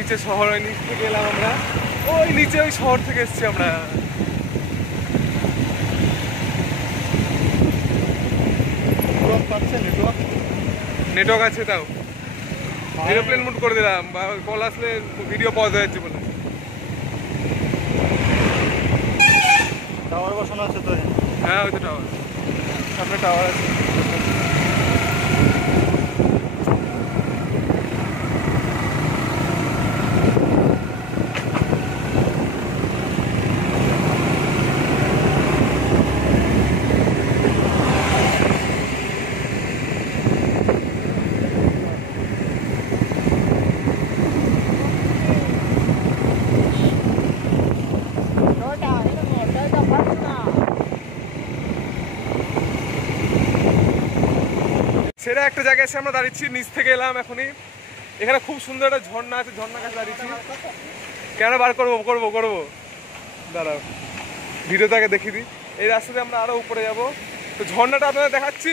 নিচে শহর, ওই নিচ থেকে এলাম আমরা, ওই নিচে ওই শহর থেকে এসেছি আমরা। পাচ্ছে নেটওয়ার্ক? নেটওয়ার্ক আছে তাও এরোপ্লেন মুড করে দিলাম, বা কল আসলে ভিডিও পাওয়া যাচ্ছে বলে। টাওয়ার বসানো আছে তো? হ্যাঁ ওই তো টাওয়ার, সামনে টাওয়ার আছে। সেটা একটা জায়গায় এসে আমরা দাঁড়িয়েছি, নিচ থেকে এলাম এখনই। এখানে খুব সুন্দর একটা ঝর্ণা আছে, ঝর্ণার কাছে দাঁড়িয়েছি। কেন বার করবো করবো করবো, দাঁড়াও ভিডিওতে আগে দেখিয়ে দিই। এই রাস্তাতে আমরা আরো উপরে যাব, তো ঝর্ণাটা আপনাদের দেখাচ্ছি।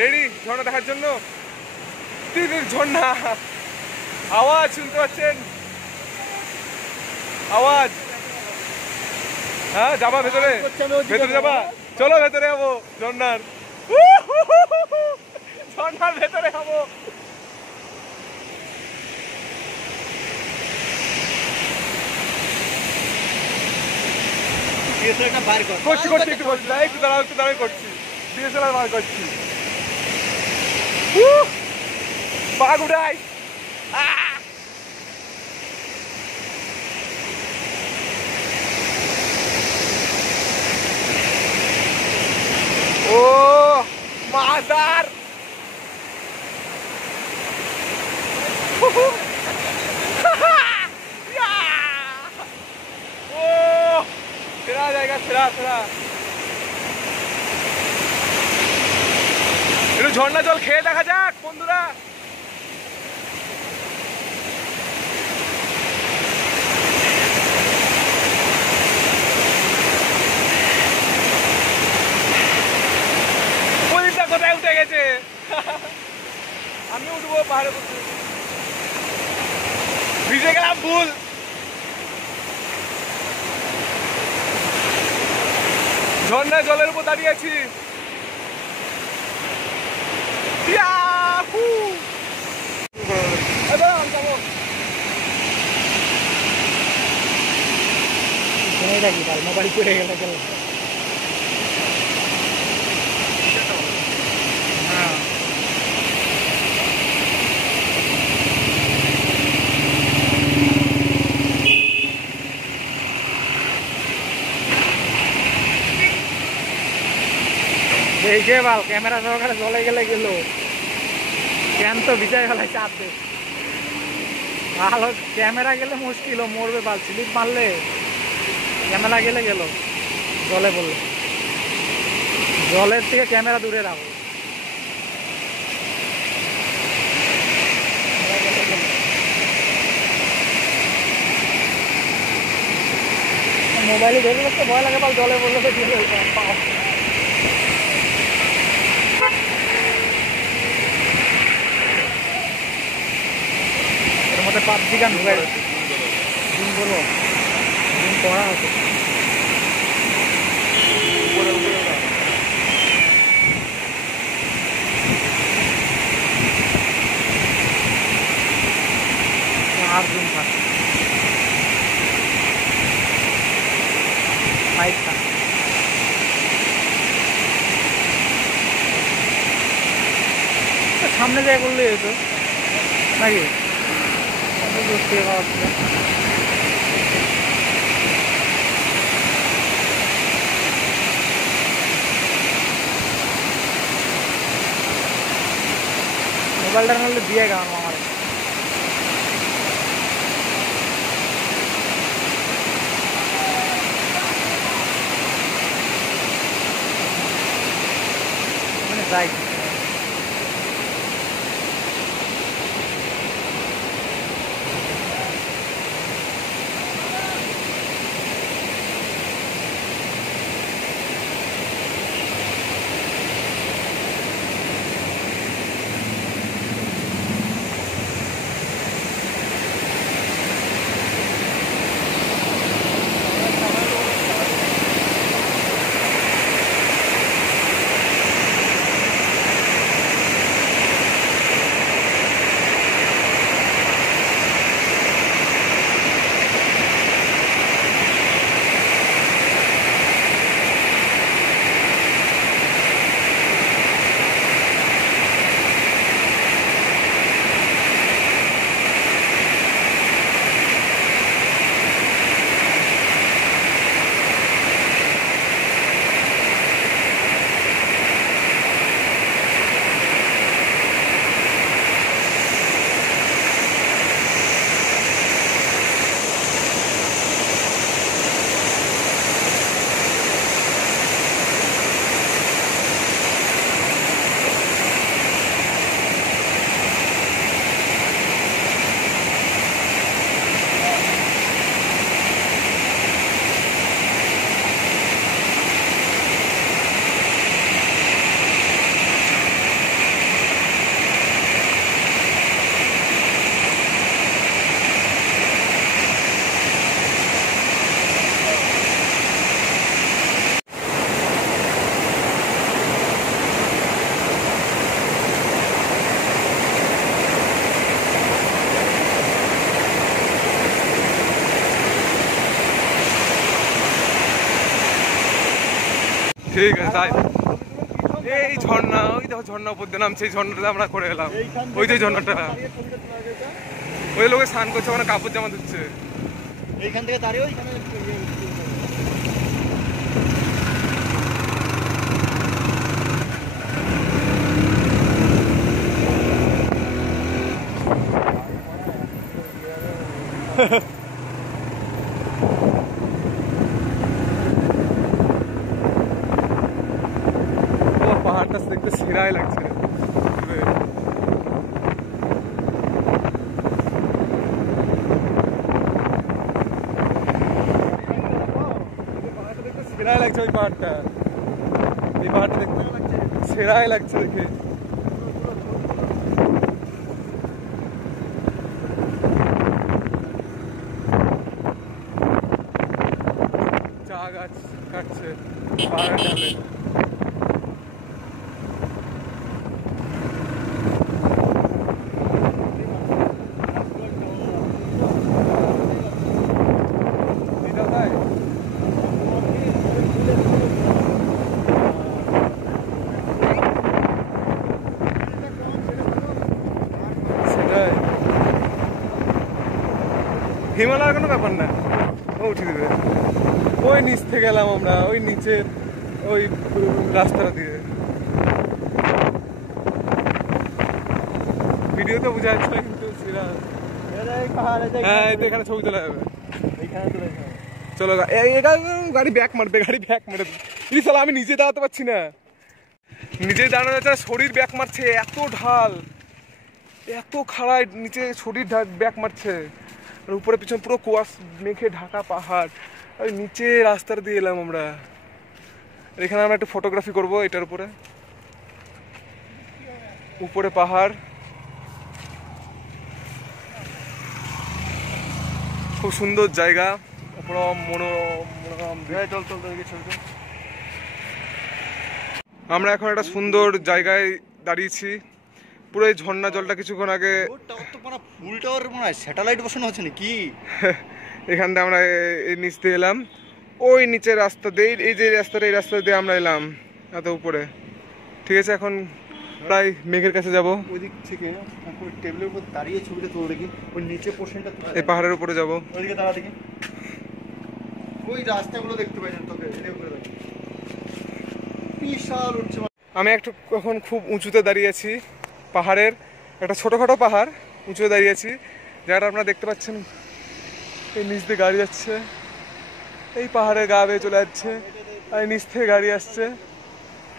রেডি ঝর্ণা দেখার জন্য? ঝর্ণা, আওয়াজ শুনতে পাচ্ছেন? আওয়াজ, হ্যাঁ যাবা ভেতরে? ভেতরে যাবা? চলো ভেতরে যাবো ঝর্ণার, ঝর্ণার ভেতরে যাবো। করছি করছি, একটু করছি, একটু দাঁড়াও একটু দাঁড়াই করছি, ডিএসএলআর বার করছি। বাঘ উঠাই, ও মাদার, ও সেরা জায়গা, সেরা সেরা। একটু ঝর্ণা জল খেয়ে দেখা যাক বন্ধুরা। প্রদীপটা কোথায় উঠে গেছে? আমি উঠবো পাহাড়ে, ভিজে গেলাম ভুল। ঝর্ণা জলের উপর দাঁড়িয়ে আছি। মোবাইল পড়ে গেল গেল। এই যে বাল ক্যামেরা সহকারে চলে গেলে গেল, কেন তো বিজয় ফেলাই চাপ দে। ভালো ক্যামেরা গেলে মুশকিল, মরবে বাল, স্লিপ মারলে ক্যামেরা গেলে গেল, জলে বললে। জলের থেকে ক্যামেরা দূরে রাখো। মোবাইলে ধরে রাখতে ভয় লাগে বাল, জলে বললে তো দিয়ে পাও। এর মধ্যে পাবজি গান ঢুকাই দিন বলো, দিন পড়া হতো। আর দিন থাক ফাইট থাক। সামনে যায় করলেই হতো নাকি? মোবাইলটা নাহলে দিয়ে গেলাম আমার। যাই ঠিক আছে তাই। এই ঝর্ণা, ওই দেখো ঝর্ণা উপর দিয়ে নামছে, এই ঝর্ণাটা আমরা করে এলাম। ওই যে ঝর্ণাটা, ওই লোকে স্নান করছে, ওখানে কাপড় জামা দিচ্ছে। এইখান থেকে দাঁড়িয়ে ওইখানে পাহাড়টা দেখতে সেরাই লাগছে। সেরাই লাগছে ওই পাহাড়টা, এই পাহাড়টা দেখতে সেরাই লাগছে দেখে। চা গাছ কাটছে পাহাড়ের ডালে। হিমালয়ের কোনো ব্যাপার না, ও উঠে দেবে। ওই নিচ থেকে গেলাম আমরা, ওই নিচের ওই রাস্তাটা দিয়ে। ভিডিও তো বোঝা যাচ্ছে না, কিন্তু হ্যাঁ এই তো এখানে ছবি তোলা যাবে। চলো গাড়ি ব্যাক মারবে, গাড়ি ব্যাক মারবে। চলো, আমি নিজে দাঁড়াতে পারছি না, নিজে দাঁড়ানো যাচ্ছে, শরীর ব্যাক মারছে, এত ঢাল, এত খাড়ায় নিচে শরীর ব্যাক মারছে। আর উপরে পিছনে পুরো কুয়াশ মেঘে ঢাকা পাহাড়, আর নিচে রাস্তার দিয়ে এলাম আমরা। এখানে আমরা একটু ফটোগ্রাফি করবো এটার উপরে, উপরে পাহাড়, খুব সুন্দর জায়গা, পুরো মনোরম। আমরা এখন একটা সুন্দর জায়গায় দাঁড়িয়েছি, পুরো এই ঝর্ণা জলটা কিছুক্ষণ আগে ফুল টাওয়ার মনে হয় স্যাটেলাইট বসানো হচ্ছে নাকি। এখান থেকে আমরা এই নিচ দিয়ে এলাম, ওই নিচের রাস্তা দিয়ে, এই যে রাস্তাটা, এই রাস্তা দিয়ে আমরা এলাম এত উপরে। ঠিক আছে, এখন প্রায় মেঘের কাছে যাব। ওই দিক থেকে টেবিলের উপর দাঁড়িয়ে ছবিটা তুলে দেখি, ওই নিচে পোর্শনটা এই পাহাড়ের উপরে যাব। ওইদিকে দাঁড়া দেখি, ওই রাস্তাগুলো দেখতে পাই না তোকে। বিশাল উঠছে। আমি একটু এখন খুব উঁচুতে দাঁড়িয়ে আছি, পাহাড়ের একটা ছোটোখাটো পাহাড়, উঁচুতে দাঁড়িয়ে আছি। জায়গাটা আপনারা দেখতে পাচ্ছেন, এই নিচ দিয়ে গাড়ি যাচ্ছে, এই পাহাড়ের গা বেয়ে চলে যাচ্ছে, আর নিচ থেকে গাড়ি আসছে।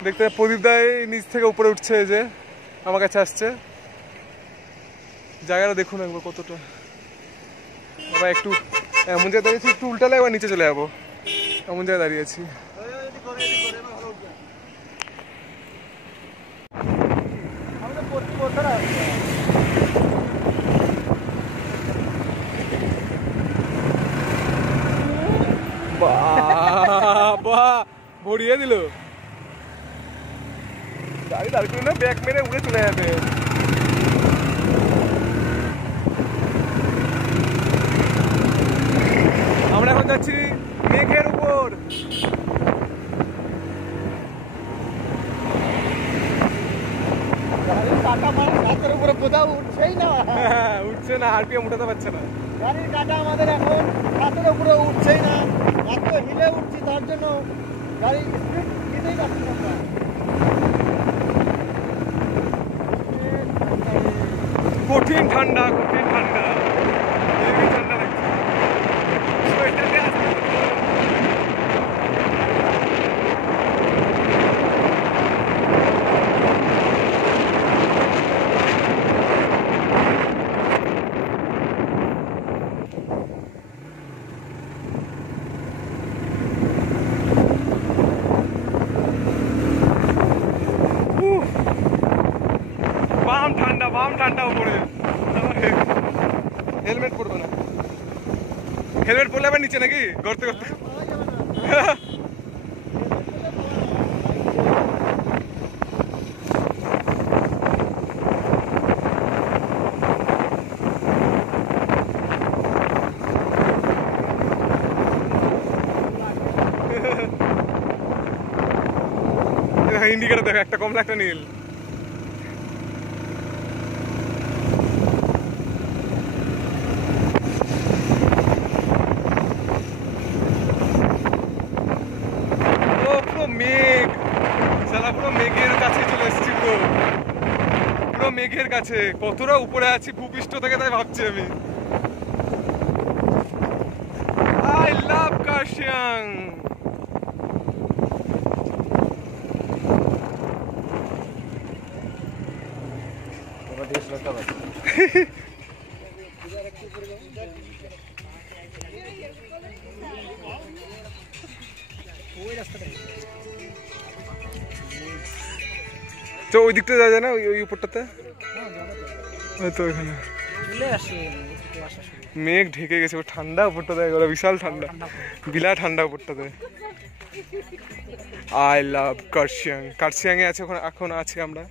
দেখতে প্রদীপ দা এই নিচ থেকে উপরে উঠছে, এই যে আমার কাছে আসছে। জায়গাটা দেখুন একবার কতটা, আবার একটু এমন জায়গায় দাঁড়িয়েছি, একটু উল্টালে এবার নিচে চলে যাবো, এমন জায়গায় দাঁড়িয়ে আছি। বাবা ভরিয়ে দিল, গাড়ি দাঁড় করে না, ব্যাক মেরে উড়ে চলে যাবে। আমরা এখন যাচ্ছি মেঘের উপর। গাড়ির কাটা মানে রাতের উপরে কোথাও উঠছেই না, উঠছে না, আরপিএম উঠাতে পারছে না। গাড়ির কাটা আমাদের এখন রাতের উপরে উঠছেই না, এত হিলে উঠছি, তার জন্য গাড়ি স্পিড দিতেই পারছি না। কঠিন ঠান্ডা, কঠিন ঠান্ডা, ঠান্ডা লাগছে। সোয়েটার দিয়ে আসতে হবে। বাম ঠান্ডা উপরে। হেলমেট পরবে না, হেলমেট পরলে আবার নিচে নাকি গর্তে গর্তে। ইন্ডিকেটর দেখো, একটা কমলা একটা নীল। পুরো মেঘ, সালা পুরো মেঘের কাছে চলে এসেছি, পুরো মেঘের কাছে। কতটা উপরে আছি ভূপৃষ্ঠ থেকে তাই ভাবছি আমি। I love Kaohsiung. তো ওই দিকটা যাওয়া যায় না, ওই উপরটাতে? হয়তো ওইখানে মেঘ ঢেকে গেছে, ঠান্ডা উপরটাতে, বিশাল ঠান্ডা, বিলা ঠান্ডা উপরটাতে। I love Kurseong. কার্শিয়াং এ আছে এখন আছি আমরা।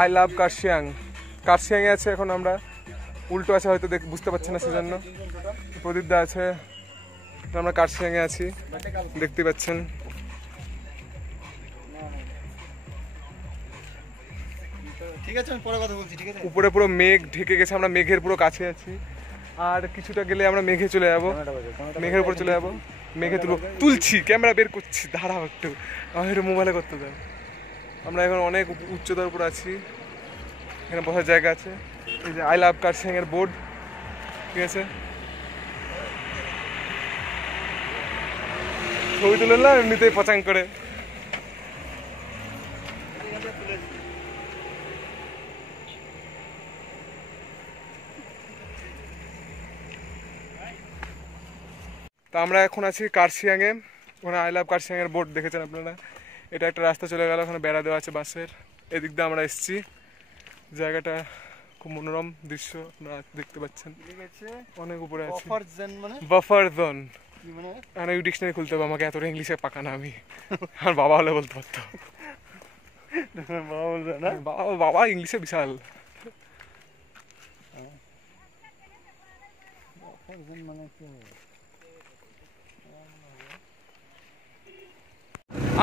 I love Kurseong. কার্শিয়াং এ আছে এখন আমরা, উল্টো আছে হয়তো বুঝতে পারছেন না সেজন্য। প্রদীপ দা আছে, আমরা কার্শিয়াং এ আছি, দেখতে পাচ্ছেন। ঠিক আছে, আমি পরে কথা বলছি, ঠিক আছে? উপরে পুরো মেঘ ঢেকে গেছে, আমরা মেঘের পুরো কাছে আছি। আর কিছুটা গেলে আমরা মেঘে চলে যাবো, মেঘের উপর চলে যাবো। মেঘে তুলছি, ক্যামেরা বের করছি, দাঁড়াও একটু, আমার একটু মোবাইলে করতে দেন। আমরা এখন অনেক উচ্চতার উপর আছি, এখানে বসার জায়গা আছে। এই যে আই লাভ কার্শিয়াং এর বোর্ড, ঠিক আছে। ছবি তুলে না এমনিতেই পচাং করে। তা আমরা এখন আছি কার্শিয়াং এ, ওখানে আই লাভ কার্শিয়াং এর বোর্ড দেখেছেন আপনারা। এটা একটা রাস্তা চলে গেল, ওখানে বেড়া দেওয়া আছে বাসের। এদিক দিয়ে আমরা এসেছি, জায়গাটা খুব মনোরম দৃশ্য আপনারা দেখতে পাচ্ছেন। অনেক উপরে আছে বাফার জোন। মানে ডিকশনারি খুলতে হবে, আমাকে এতটা ইংলিশে পাকা না আমি, আর বাবা হলে বলতে পারতো। বাবা বলবে না, বাবা ইংলিশে বিশাল।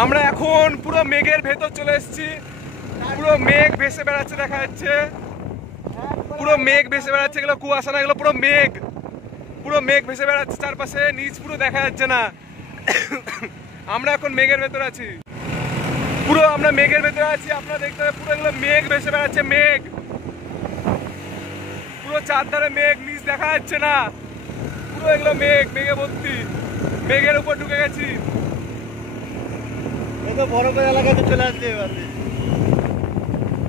আমরা এখন পুরো মেঘের ভেতর চলে এসেছি, পুরো মেঘ ভেসে বেড়াচ্ছে, দেখা যাচ্ছে পুরো মেঘ ভেসে বেড়াচ্ছে। এগুলো কুয়াশা না, এগুলো পুরো মেঘ, পুরো মেঘ ভেসে বেড়াচ্ছে চারপাশে, নিচ পুরো দেখা যাচ্ছে না। আমরা এখন মেঘের ভেতর আছি, পুরো আমরা মেঘের ভেতরে আছি। আপনারা দেখতে পাবেন পুরো এগুলো মেঘ ভেসে বেড়াচ্ছে, মেঘ পুরো চারধারে মেঘ, নিচ দেখা যাচ্ছে না, পুরো এগুলো মেঘ, মেঘে ভর্তি, মেঘের উপর ঢুকে গেছি। বরফের এলাকাতে চলে আসলে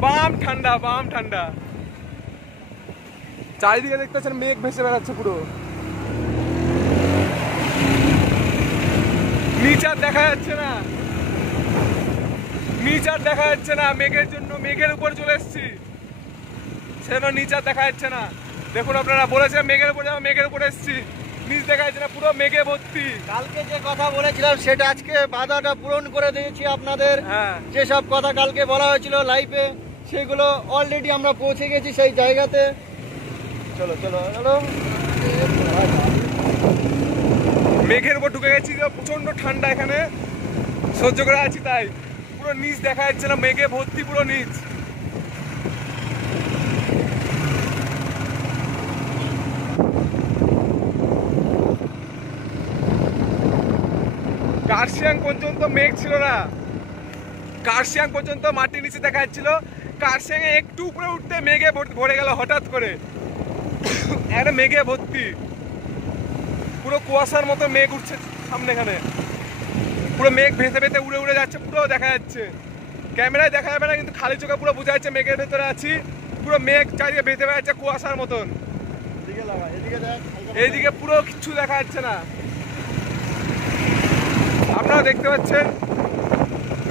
বাম ঠান্ডা, বাম ঠান্ডা। চারিদিকে দেখতে পাচ্ছেন মেঘ ভেসে বেড়াচ্ছে, পুরো নিচ আর দেখা যাচ্ছে না, নিচ আর দেখা যাচ্ছে না। মেঘের জন্য মেঘের উপর চলে এসেছি, সেজন্য নিচ আর দেখা যাচ্ছে না। দেখুন আপনারা, বলেছে মেঘের উপর যাবো, মেঘের উপর এসেছি, নিচ দেখা যাচ্ছে না, পুরো মেঘে ভর্তি। কালকে যে কথা বলেছিলাম সেটা আজকে বাধাটা পূরণ করে দিয়েছি আপনাদের। হ্যাঁ, যেসব কথা কালকে বলা হয়েছিল লাইভে, সেগুলো অলরেডি আমরা পৌঁছে গেছি সেই জায়গাতে। চলো চলো চলো, মেঘের উপর ঢুকে গেছি, প্রচন্ড ঠান্ডা এখানে, সহ্য করে আছি, তাই পুরো নিচ দেখা যাচ্ছে না, মেঘে ভর্তি পুরো নিচ। কার্শিয়াং পর্যন্ত মেঘ ছিল না, কার্শিয়াং পর্যন্ত মাটির নিচে দেখা যাচ্ছিল। কার্শিয়াং এ একটু উপরে উঠতে মেঘে ভরে গেল হঠাৎ করে, একটা মেঘে ভর্তি, পুরো কুয়াশার মতো মেঘ উঠছে সামনে, এখানে পুরো মেঘ ভেসে ভেসে উড়ে উড়ে যাচ্ছে, পুরো দেখা যাচ্ছে। ক্যামেরায় দেখা যাবে না, কিন্তু খালি চোখে পুরো বোঝা যাচ্ছে মেঘের ভেতরে আছি। পুরো মেঘ চারিদিকে ভেসে বেড়াচ্ছে কুয়াশার মতন, এইদিকে পুরো কিচ্ছু দেখা যাচ্ছে না। আপনারা দেখতে পাচ্ছেন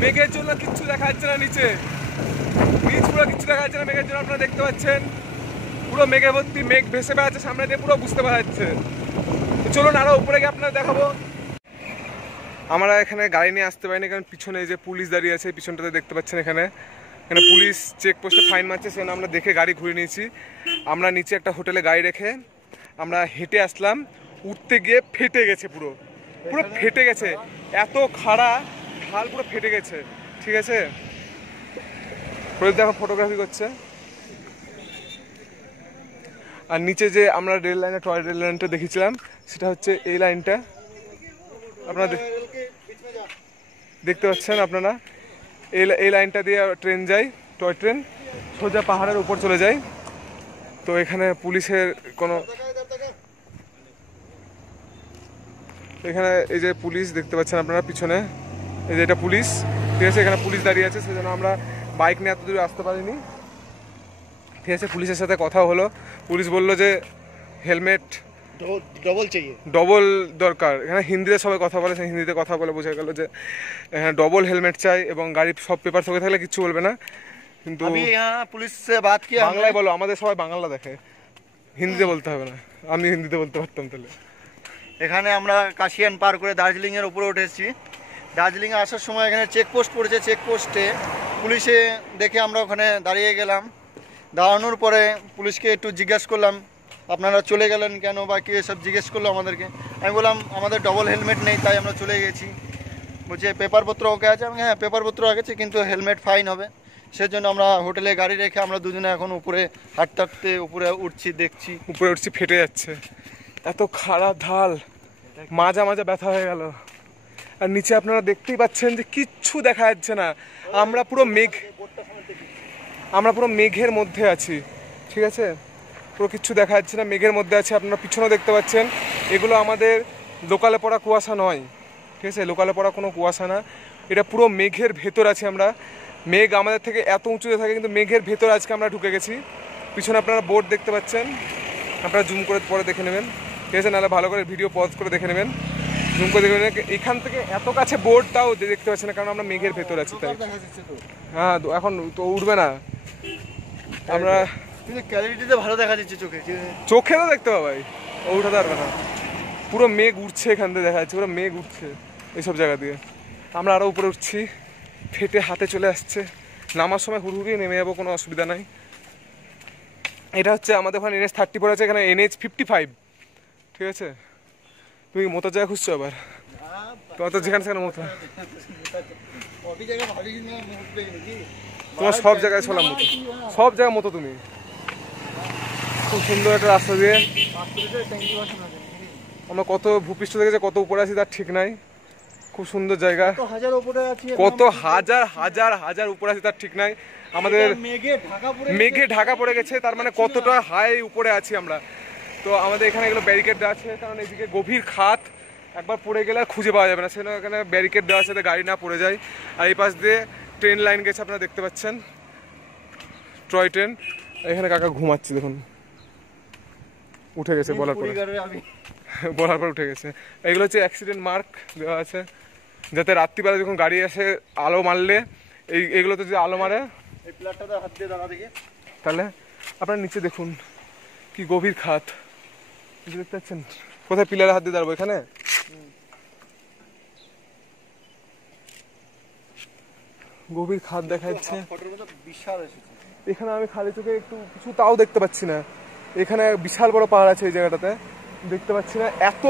মেঘের জন্য কিচ্ছু দেখা যাচ্ছে না, নিচে নিচ পুরো কিচ্ছু দেখা যাচ্ছে না মেঘের জন্য। আপনারা দেখতে পাচ্ছেন পুরো মেঘে ভর্তি, মেঘ ভেসে বেড়াচ্ছে সামনে দিয়ে, পুরো বুঝতে পারা যাচ্ছে। চলুন আরো উপরে গিয়ে আপনারা দেখাবো। আমরা এখানে গাড়ি নিয়ে আসতে পারিনি, কারণ পিছনে যে পুলিশ দাঁড়িয়ে আছে, পিছনটাতে দেখতে পাচ্ছেন এখানে এখানে পুলিশ চেকপোস্টে ফাইন মারছে, সেখানে আমরা দেখে গাড়ি ঘুরিয়ে নিয়েছি। আমরা নিচে একটা হোটেলে গাড়ি রেখে আমরা হেঁটে আসলাম, উঠতে গিয়ে ফেটে গেছে, পুরো পুরো ফেটে গেছে, এত খাড়া ঢাল পুরো ফেটে গেছে। ঠিক আছে, প্রদীপ এখন ফটোগ্রাফি করছে। আর নিচে যে আমরা রেল লাইনে টয় রেল লাইনটা দেখেছিলাম সেটা হচ্ছে এই লাইনটা, আপনারা দেখতে পাচ্ছেন আপনারা। এই লাইনটা দিয়ে ট্রেন যায়, টয় ট্রেন সোজা পাহাড়ের উপর চলে যায়। তো এখানে পুলিশের কোনো, এখানে এই যে পুলিশ দেখতে পাচ্ছেন আপনারা পিছনে, এই যে এটা পুলিশ। ঠিক আছে, এখানে পুলিশ দাঁড়িয়ে আছে, সেজন্য আমরা বাইক নিয়ে এত দূরে আসতে পারিনি। ঠিক আছে, পুলিশের সাথে কথা হলো, পুলিশ বলল যে হেলমেট ডবল দরকার। এখানে হিন্দিতে সবাই কথা বলে, হিন্দিতে কথা বলে বোঝা গেল যে এখানে ডবল হেলমেট চাই এবং গাড়ির সব পেপার সঙ্গে থাকলে কিচ্ছু বলবে না। কিন্তু পুলিশ বাংলায় বলো, আমাদের সবাই বাংলা দেখে, হিন্দিতে বলতে হবে না। আমি হিন্দিতে বলতে পারতাম তাহলে। এখানে আমরা কাশিয়ান পার করে দার্জিলিংয়ের উপরে উঠেছি। দার্জিলিংয়ে আসার সময় এখানে চেকপোস্ট পড়েছে, চেকপোস্টে পুলিশে দেখে আমরা ওখানে দাঁড়িয়ে গেলাম। দাঁড়ানোর পরে পুলিশকে একটু জিজ্ঞাসা করলাম আপনারা চলে গেলেন কেন বা কি, এসব জিজ্ঞেস করলো আমাদেরকে। আমি বললাম আমাদের ডবল হেলমেট নেই তাই আমরা চলে গেছি। বলছে পেপারপত্র ওকে আছে? আমি হ্যাঁ পেপারপত্র আছে, কিন্তু হেলমেট ফাইন হবে। সেজন্য আমরা হোটেলে গাড়ি রেখে আমরা দুজনে এখন উপরে হাঁটতে হাঁটতে উপরে উঠছি, দেখছি উপরে উঠছি, ফেটে যাচ্ছে, এত খারাপ ঢাল, মাজা মাজা ব্যথা হয়ে গেল। আর নিচে আপনারা দেখতেই পাচ্ছেন যে কিচ্ছু দেখা যাচ্ছে না, আমরা পুরো মেঘের মধ্যে আছি। ঠিক আছে, পুরো কিচ্ছু দেখা যাচ্ছে না, মেঘের মধ্যে আছে। আপনারা পিছনে দেখতে পাচ্ছেন, এগুলো আমাদের লোকালে পড়া কুয়াশা নয়। ঠিক আছে, লোকালে পড়া কোনো কুয়াশা না, এটা পুরো মেঘের ভেতর আছে আমরা। মেঘ আমাদের থেকে এত উঁচুতে থাকে, কিন্তু মেঘের ভেতর আজকে আমরা ঢুকে গেছি। পিছনে আপনারা বোর্ড দেখতে পাচ্ছেন, আপনারা জুম করে পরে দেখে নেবেন। ঠিক আছে, নাহলে ভালো করে ভিডিও পজ করে দেখে নেবেন, জুম করে দেখে নেবেন। এখান থেকে এত কাছে বোর্ডটাও দেখতে পাচ্ছেন না, কারণ আমরা মেঘের ভেতর আছি তাই। হ্যাঁ, এখন তো উঠবে না, আমরা ক্যালিটিতে ভালো দেখা যাচ্ছে চোখে, চোখে তো দেখতে পাবাই, উঠাতে পারবে না। পুরো মেঘ উঠছে, এখান থেকে দেখা যাচ্ছে পুরো মেঘ উঠছে এইসব জায়গা দিয়ে। আমরা আরও উপরে উঠছি, ফেটে হাতে চলে আসছে, নামার সময় হুড়হুড়িয়ে নেমে যাবো, কোনো অসুবিধা নাই। এটা হচ্ছে আমাদের ওখানে NH 34 আছে, এখানে NH 55। ঠিক আছে, তুমি মতো জায়গা খুঁজছো আবার? তোমার তো যেখানে সেখানে মতো, তোমার সব জায়গায় ছলাম মতো, সব জায়গায় মতো তুমি। খুব সুন্দর একটা রাস্তা দিয়ে আমরা কত ভূপৃষ্ঠ থেকে যে কত উপরে আছি তার ঠিক নাই। খুব সুন্দর জায়গা, কত হাজার হাজার হাজার উপরে আছি তার ঠিক নাই। আমাদের মেঘে ঢাকা পড়ে গেছে, তার মানে কতটা হাই উপরে আছি আমরা। তো আমাদের এখানে এগুলো ব্যারিকেড দেওয়া আছে, কারণ এইদিকে গভীর খাত, একবার পড়ে গেলে আর খুঁজে পাওয়া যাবে না, সেজন্য এখানে ব্যারিকেড দেওয়া আছে যাতে গাড়ি না পড়ে যায়। আর এই পাশ দিয়ে ট্রেন লাইন গেছে, আপনারা দেখতে পাচ্ছেন, টয় ট্রেন। এখানে কাকা ঘুমাচ্ছে, দেখুন উঠে গেছে বলার পর উঠে গেছে। এগুলো হচ্ছে অ্যাক্সিডেন্ট মার্ক দেওয়া আছে, যাতে রাত্রিবেলা যখন গাড়ি আসে আলো মারলে, এইগুলোতে যে আলো মারে তাহলে। আপনার নিচে দেখুন কি গভীর খাত, দেখতে পাচ্ছেন? কোথায় পিলারে হাত দিয়ে দাঁড়াবো? এখানে গভীর খাত দেখা যাচ্ছে। এখানে আমি খালি চোখে একটু কিছু তাও দেখতে পাচ্ছি না। এখানে বিশাল বড় পাহাড় আছে, এই জায়গাটাতে দেখতে পাচ্ছি না। এত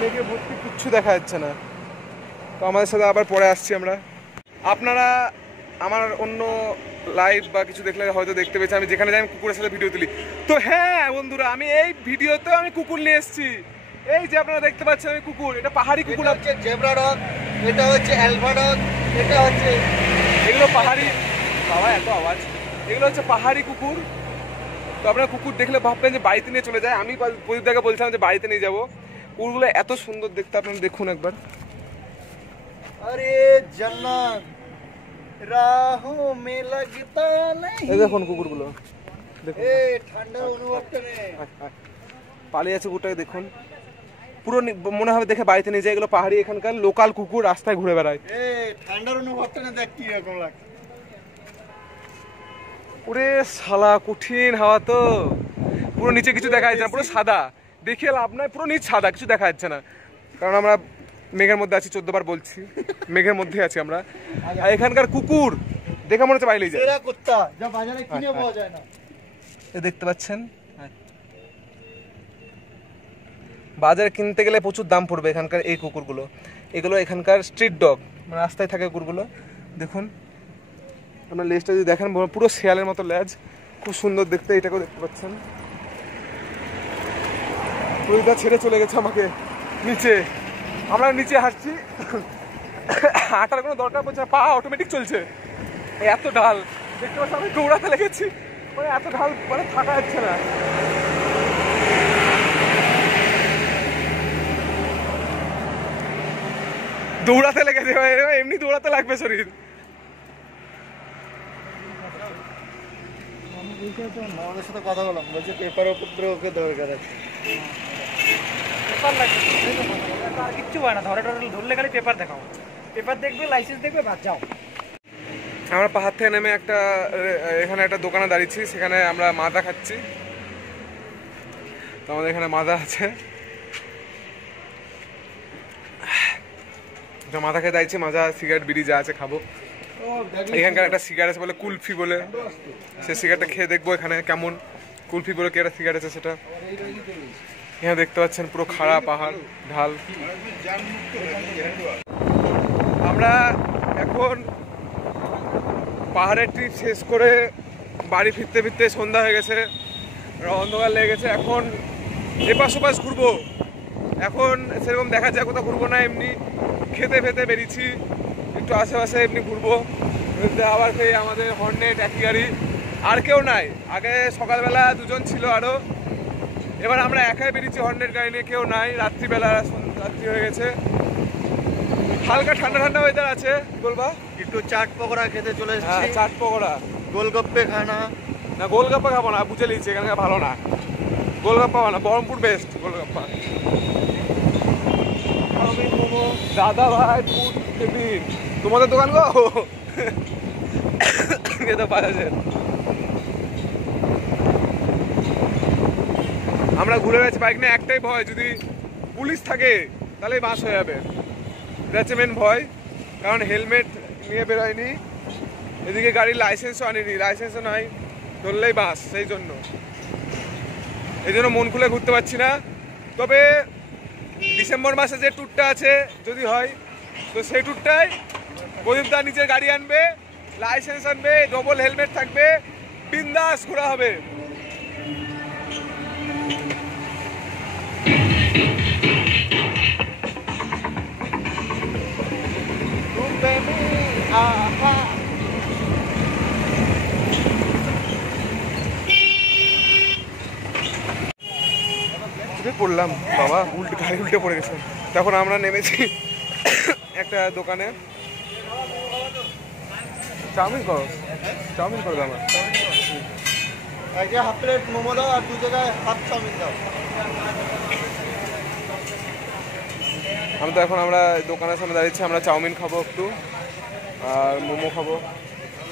মেঘে ভর্তি, কিচ্ছু দেখা যাচ্ছে না। তো আমাদের সাথে আবার পরে আসছি আমরা। আপনারা আমার অন্য লাইভ বা কিছু দেখলে হয়তো দেখতে পেয়েছি আমি যেখানে যাই আমি কুকুরের সাথে ভিডিও তুলি। তো হ্যাঁ বন্ধুরা, আমি এই ভিডিওতে আমি কুকুর নিয়ে এসেছি। এই যে আপনারা দেখতে পাচ্ছেন আমি কুকুর, এটা পাহাড়ি কুকুর, হচ্ছে জেব্রা ডগ, এটা হচ্ছে অ্যালফা ডগ, এটা হচ্ছে, এগুলো পাহাড়ি, বাবা এত আওয়াজ, এগুলো হচ্ছে পাহাড়ি কুকুর। তো আপনারা কুকুর দেখলে ভাববেন যে বাড়িতে নিয়ে চলে যায়। আমি প্রদীপদাকে বলছিলাম যে বাড়িতে নিয়ে যাবো। কুকুরগুলো এত সুন্দর দেখতে, আপনারা দেখুন একবার। আরে জান্নাত রাহোं में लगता नहीं, এই দেখুন কুকুরগুলো, দেখুন ঠান্ডার অনুভবটা নেই, পালিয়ে আছে কুকুরটাকে দেখুন। পুরো মনে হবে দেখে বাড়িতে নিয়ে যায়। এগুলো পাহাড়ি এখানকার লোকাল কুকুর, রাস্তায় ঘুরে বেড়ায়। ঠান্ডার অনুভবটা না দেখ কি রকম লাগে। ওরে শালা, কঠিন হাওয়া তো, পুরো নিচে কিছু দেখা যাচ্ছে না, পুরো সাদা। দেখিয়ে লাভ নাই, পুরো নিচ সাদা, কিছু দেখা যাচ্ছে না, কারণ আমরা মেঘের মধ্যে আছি। 14 বার বলছি, মেঘের মধ্যে আছি আমরা। আর এখানকার কুকুর দেখে মনে হচ্ছে বাইরেই যায়। সেরা কুত্তা যা বাজারে কিনে পাওয়া যায় না। এ দেখতে পাচ্ছেন, বাজারে কিনতে গেলে প্রচুর দাম পড়বে এখানকার এই কুকুরগুলো। এগুলো এখানকার স্ট্রিট ডগ, মানে রাস্তায় থাকে কুকুরগুলো। দেখুন আপনার লেজটা যদি দেখেন পুরো শেয়ালের মতো লেজ, খুব সুন্দর দেখতে। এটাকেও দেখতে পাচ্ছেন, পুরোটা ছেড়ে চলে গেছে আমাকে নিচে। আমরা নিচে হাঁটছি, হাঁটার কোনো দরকার পড়ছে না, পা অটোমেটিক চলছে। এত ঢাল দেখতে পাচ্ছি, আমি দৌড়াতে লেগেছি, মানে এত ঢাল মানে থাকা যাচ্ছে না। দৌড়াতে লেগেছে, এমনি দৌড়াতে লাগবে শরীর। আমাদের সাথে কথা বললাম, বলছে পেপার উপদ্র ওকে দরকার আছে। পেপার লাগবে, আর কিচ্ছু হয় না, ধরলে খালি পেপার দেখাও, পেপার দেখবে, লাইসেন্স দেখবে, বাদ যাও। আমরা পাহাড় থেকে নেমে এখানে একটা দোকানে দাঁড়িয়েছি, সেখানে আমরা মাদা খাচ্ছি। তো আমাদের এখানে মাদা আছে, মাথা খেয়ে দাঁড়িয়েছি, মাজা সিগারেট বিড়ি যা আছে খাবো। এখানকার একটা সিগারেট আছে বলে কুলফি বলে, সে সিগারেটটা খেয়ে দেখবো এখানে কেমন। কুলফি বলে কি একটা সিগারেট আছে সেটা। এখানে দেখতে পাচ্ছেন পুরো খাড়া পাহাড় ঢাল। আমরা এখন পাহাড়ের ট্রিপ শেষ করে বাড়ি ফিরতে ফিরতে সন্ধ্যা হয়ে গেছে, অন্ধকার লেগে গেছে। এখন এপাশ ওপাশ ঘুরবো, এখন সেরকম দেখা যায় কোথাও ঘুরবো না, এমনি খেতে ফেতে বেরিয়েছি, একটু আশেপাশে এমনি ঘুরবো। আবার সেই আমাদের হর্নেট একই গাড়ি, আর কেউ নাই। আগে সকালবেলা দুজন ছিল আরও, এবার আমরা একাই বেরিয়েছি হর্নেট গাড়ি নিয়ে, কেউ নাই। রাত্রিবেলা রাত্রি হয়ে গেছে, হালকা ঠান্ডা ঠান্ডা ওয়েদার আছে। বলবা একটু চাট পকোড়া খেতে চলে এসেছি। চাট পকোড়া, গোলগপ্পে খানা না গোলগাপ্পা খাবো না, বুঝে নিয়েছি এখানকার ভালো না গোলগাপ্পা, না বহরমপুর বেস্ট গোলগাপ্পা। দাদা ভাই ফুড টিফিন, তোমাদের দোকান গো বাজারে। আমরা ঘুরে গেছি বাইক নিয়ে, একটাই ভয়, যদি পুলিশ থাকে তাহলে বাস হয়ে যাবে। এটা হচ্ছে মেন ভয়, কারণ হেলমেট নিয়ে বেরোয়নি, এদিকে গাড়ির লাইসেন্সও আনিনি, লাইসেন্সও নাই, ধরলেই বাস। সেই জন্য মন খুলে ঘুরতে পারছি না। তবে ডিসেম্বর মাসে যে ট্যুরটা আছে যদি হয়, তো সেই ট্যুরটাই প্রদীপদা নিজের গাড়ি আনবে, লাইসেন্স আনবে, ডবল হেলমেট থাকবে, বিন্দাস ঘোরা হবে। পড়লাম বাবা, গাড়ি উল্টে পড়ে গেছে। তখন আমরা নেমেছি একটা দোকানে। চাউমিন করো, চাউমিন করে দাও। এক জায়গায় হাফ প্লেট মোমো দাও, আর 2 জায়গায় হাফ চাউমিন দাও। আমরা দোকানের সামনে দাঁড়িয়েছি, আমরা চাউমিন খাবো একটু আর মোমো খাবো।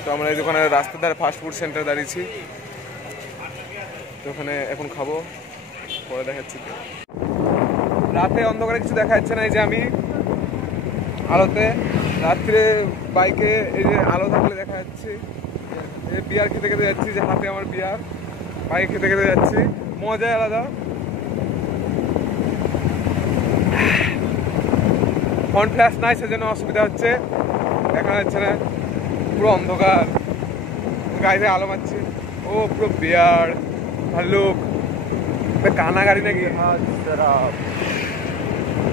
তো আমরা এই দোকানের রাস্তার ধারে ফাস্টফুড সেন্টার দাঁড়িয়েছি, তো ওখানে এখন খাবো, পরে দেখাচ্ছি। রাতে অন্ধকারে কিছু দেখা যাচ্ছে না, এই যে আমি আলোতে, রাত্রে বাইকে এই যে আলো থাকলে দেখা যাচ্ছে। বিয়ার খেতে খেতে যাচ্ছি, যে হাতে আমার বিয়ার, বাইকে খেতে খেতে যাচ্ছি, মজাই আলাদা। ফ্রন্ট ফ্ল্যাশ নাই, সেজন্য অসুবিধা হচ্ছে, দেখা যাচ্ছে না, পুরো অন্ধকার, গাড়িতে আলো মারছি। ও পুরো বিয়ার, ভাল্লুক, কানা গাড়ি নাকি,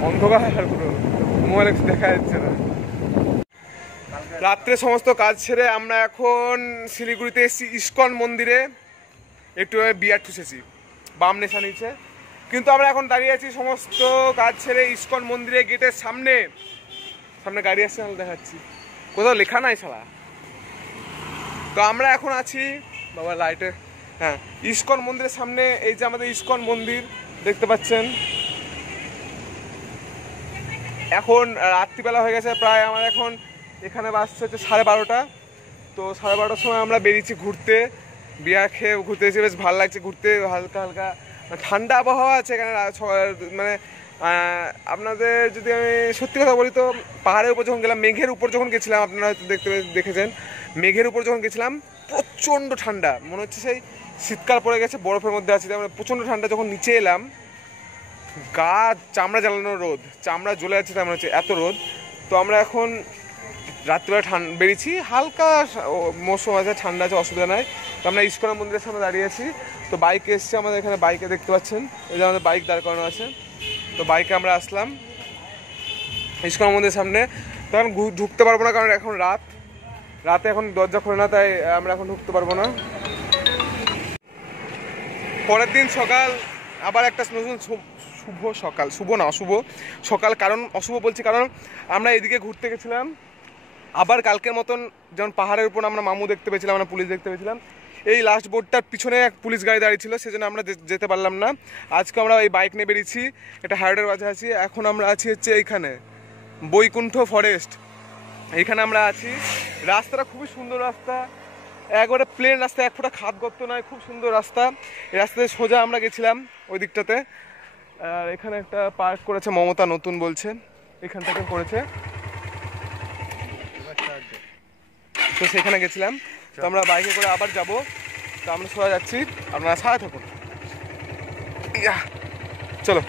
অন্ধকার পুরো, মোবাইল দেখা যাচ্ছে না। রাত্রে সমস্ত কাজ ছেড়ে আমরা এখন শিলিগুড়িতে এসেছি ইস্কন মন্দিরে, একটু বিয়ার ঠুসেছি, বাম নেশা নিচ্ছে। কিন্তু আমরা এখন দাঁড়িয়ে আছি সমস্ত কাজ ছেড়ে ইস্কন মন্দিরে গেটের সামনে। সামনে গাড়ি আসছে, আমি দেখাচ্ছি, কোথাও লেখা নাই শালা। তো আমরা এখন আছি বাবা লাইটে, হ্যাঁ, ইস্কন মন্দিরের সামনে। এই যে আমাদের ইস্কন মন্দির দেখতে পাচ্ছেন। এখন রাত্রিবেলা হয়ে গেছে প্রায়, আমার এখন এখানে বাজছে হচ্ছে 12:30। তো 12:30টার সময় আমরা বেরিয়েছি ঘুরতে, বিয়ার খেয়ে ঘুরতে এসে বেশ ভালো লাগছে ঘুরতে, হালকা হালকা ঠান্ডা আবহাওয়া আছে এখানে, মানে আপনাদের যদি আমি সত্যি কথা বলি তো পাহাড়ের উপর যখন গেলাম, মেঘের উপর যখন গেছিলাম, আপনারা হয়তো দেখেছেন, মেঘের উপর যখন গেছিলাম প্রচণ্ড ঠান্ডা, মনে হচ্ছে সেই শীতকাল পড়ে গেছে, বরফের মধ্যে আছি, মানে প্রচণ্ড ঠান্ডা। যখন নিচে এলাম গা চামড়া জ্বালানো রোদ, চামড়া জ্বলে যাচ্ছে, তেমন হচ্ছে এত রোদ। তো আমরা এখন রাত্রিবেলা বেরিয়েছি, হালকা মৌসুম আছে, ঠান্ডা আছে, অসুবিধা নাই। তো আমরা ইস্কন মন্দিরের সামনে দাঁড়িয়ে আছি। তো বাইক এসছে আমাদের এখানে, বাইকে দেখতে পাচ্ছেন এই যে আমাদের বাইক দাঁড় করানো আছে। তো বাইকে আমরা আসলাম ইস্কন মন্দিরের সামনে। তখন ঢুকতে পারবো না, কারণ এখন রাতে এখন দরজা খোলে না, তাই আমরা এখন ঢুকতে পারবো না। পরের দিন সকাল আবার একটা নতুন শুভ সকাল, শুভ না অশুভ সকাল। কারণ অশুভ বলছি কারণ আমরা এদিকে ঘুরতে গেছিলাম, আবার কালকের মতন যেমন পাহাড়ের উপর আমরা মামু দেখতে পেয়েছিলাম, আমরা পুলিশ দেখতে পেয়েছিলাম, এই লাস্ট বোর্ডটার পিছনে এক পুলিশ গাড়ি দাঁড়িয়ে ছিল, সেজন্য আমরা যেতে পারলাম না। আজকে আমরা এই বাইক নিয়ে বেরিয়েছি, এটা হাইরোডের কাছে আছি। এখন আমরা আছি হচ্ছে এইখানে বৈকুণ্ঠ ফরেস্ট, এইখানে আমরা আছি। রাস্তাটা খুবই সুন্দর রাস্তা, একবারে প্লেন রাস্তা, এক ফোঁটা খাদ গর্ত নয়, খুব সুন্দর রাস্তা। এই রাস্তাতে সোজা আমরা গেছিলাম ওই দিকটাতে। আর এখানে একটা পার্ক করেছে মমতা, নতুন বলছে, এখান থেকে করেছে, তো সেখানে গেছিলাম। তো আমরা বাইকে করে আবার যাব, তো আমরা সোজা যাচ্ছি, আপনারা সাথে থাকুন। চলো।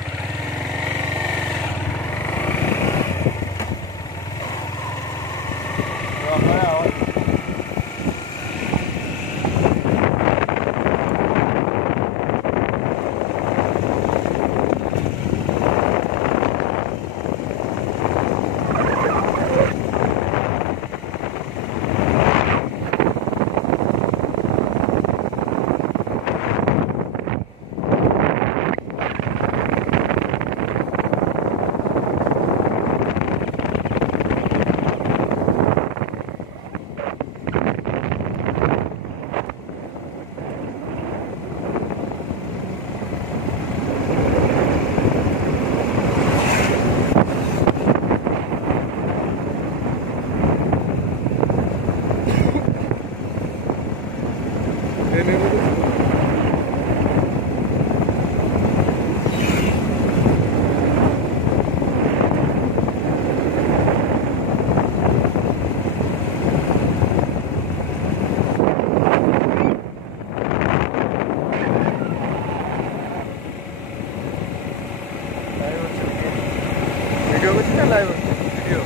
ভিডিও করছি না লাইভ? ভিডিও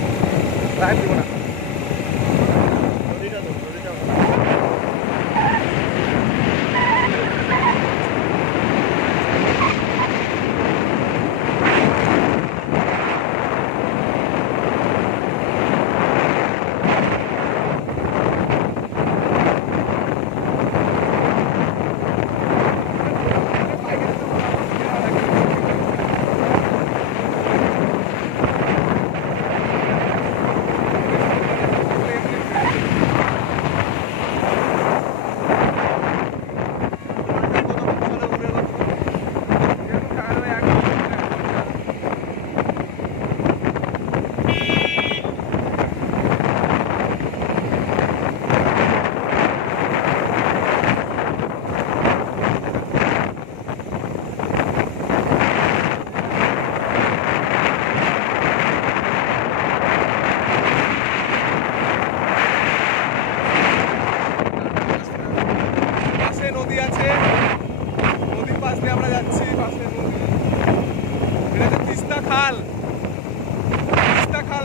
লাইভ দিব না।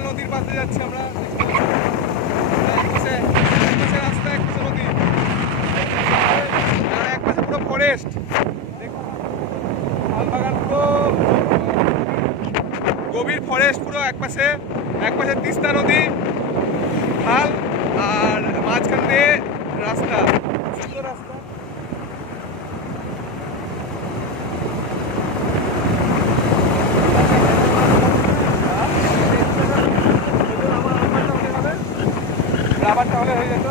নদীর পাশে যাচ্ছি আমরা, এক পাশে পুরো ফরেস্ট, বাগান পুরো গভীর ফরেস্ট, পুরো এক পাশে তিস্তা নদী খাল, আর মাঝখান দিয়ে রাস্তা, সুন্দর রাস্তা। আবার তাহলে হয়ে যেত।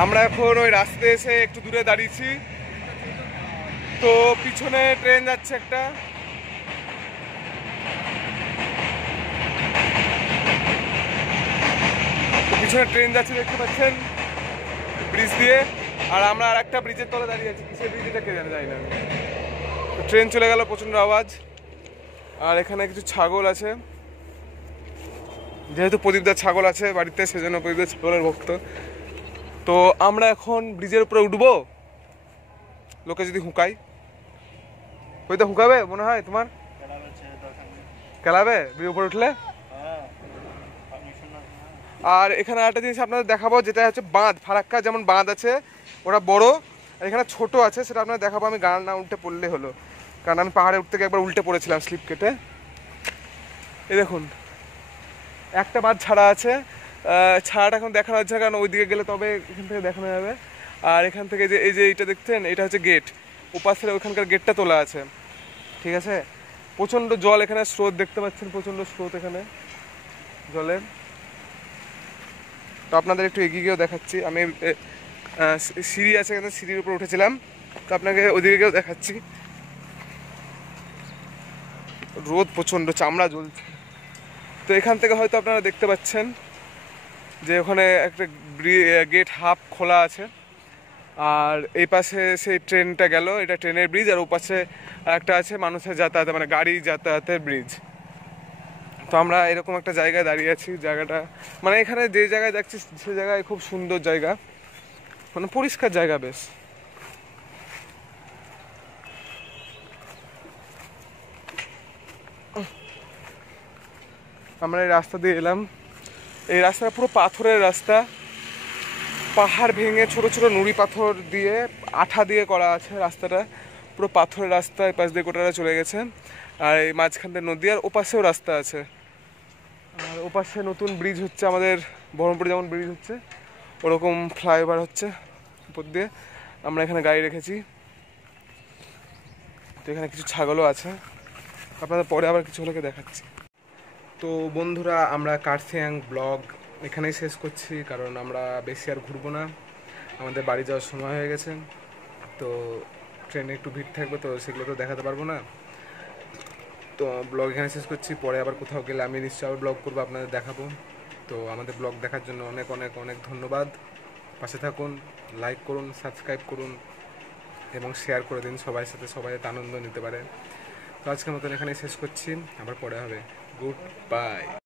আমরা এখন ওই রাস্তায় এসে একটু দূরে দাঁড়িয়েছি, তো পিছনে ট্রেন যাচ্ছে একটা। পিছনে ট্রেন যাচ্ছে দেখতে পাচ্ছেন ব্রিজ দিয়ে, আর আমরা আর একটা ব্রিজের তলে দাঁড়িয়ে আছি। কিসের ব্রিজ এটা কে জানে, যাই না। ট্রেন চলে গেল, প্রচন্ড আওয়াজ। আর এখানে কিছু ছাগল আছে, যেহেতু প্রদীপদার ছাগল আছে বাড়িতে, সেজন্য প্রদীপদার ছাগলের ভক্ত। তো আমরা এখন ব্রিজের উপরে উঠবো, লোকে যদি হুঁকাই। ওই তো হুঁকাবে মনে হয় তোমার, খেলাবে ব্রিজ উপরে উঠলে। আর এখানে একটা জিনিস আপনাদের দেখাবো, যেটা হচ্ছে বাঁধ। ফারাক্কা যেমন বাঁধ আছে ওরা বড়, আর এখানে ছোট আছে, সেটা আপনাদের দেখাবো। আমি গান না উল্টে পড়লে হলো, কারণ আমি পাহাড়ে উঠতে গিয়ে একবার উল্টে পড়েছিলাম স্লিপ কেটে। এই দেখুন একটা বাঁধ ছাড়া আছে, ছাড়াটা এখন দেখানো হচ্ছে কারণ ওইদিকে গেলে তবে এখান থেকে দেখানো যাবে। আর এখান থেকে যে এই যে এইটা দেখছেন, এটা হচ্ছে গেট, ওপাশে ওইখানকার গেটটা তোলা আছে, ঠিক আছে। প্রচণ্ড জল এখানে, স্রোত দেখতে পাচ্ছেন, প্রচণ্ড স্রোত এখানে জলের। তো আপনাদের একটু এগিয়ে গিয়েও দেখাচ্ছি। আমি সিঁড়ি আছে এখানে, সিঁড়ির উপর উঠেছিলাম, তো আপনাকে ওইদিকে গিয়েও দেখাচ্ছি। রোদ প্রচণ্ড, চামড়া জ্বলছে। তো এখান থেকে হয়তো আপনারা দেখতে পাচ্ছেন যে ওখানে একটা গেট হাফ খোলা আছে, আর এই পাশে সেই ট্রেনটা গেল, এটা ট্রেনের ব্রিজ। আর ও পাশে একটা আছে মানুষের যাতায়াত, মানে গাড়ি যাতায়াতের ব্রিজ। তো আমরা এরকম একটা জায়গায় দাঁড়িয়ে আছি। জায়গাটা মানে এখানে যে জায়গায় যাচ্ছি সে জায়গায় খুব সুন্দর জায়গা, মানে পরিষ্কার জায়গা বেশ। আমরা এই রাস্তা দিয়ে এলাম, এই রাস্তাটা পুরো পাথরের রাস্তা, পাহাড় ভেঙে ছোট ছোট নুড়ি পাথর দিয়ে আঠা দিয়ে করা আছে রাস্তাটা, পুরো পাথরের রাস্তা। এই পাশ দিয়ে গোটাটা চলে গেছে, আর এই মাঝখান দিয়ে নদী, আর ওপাশেও রাস্তা আছে। আর ওপাশে নতুন ব্রিজ হচ্ছে, আমাদের বহরমপুরে যেমন ব্রিজ হচ্ছে ওরকম ফ্লাইওভার হচ্ছে উপর দিয়ে। আমরা এখানে গাড়ি রেখেছি, তো এখানে কিছু ছাগলও আছে, আপনাদের পরে আবার কিছু হলে দেখাচ্ছি। তো বন্ধুরা, আমরা কার্সিয়াং ব্লগ এখানেই শেষ করছি, কারণ আমরা বেশি আর ঘুরবো না, আমাদের বাড়ি যাওয়ার সময় হয়ে গেছে। তো ট্রেনে একটু ভিড় থাকবে, তো সেগুলো তো দেখাতে পারবো না। তো ব্লগ এখানে শেষ করছি, পরে আবার কোথাও গেলে আমি নিশ্চয়ই আবার ব্লগ করবো, আপনাদের দেখাবো। তো আমাদের ব্লগ দেখার জন্য অনেক অনেক অনেক ধন্যবাদ। পাশে থাকুন, লাইক করুন, সাবস্ক্রাইব করুন এবং শেয়ার করে দিন সবার সাথে, সবাই যাতে আনন্দ নিতে পারে। তো আজকের মতন এখানেই শেষ করছি, আবার পরে হবে। Good bye.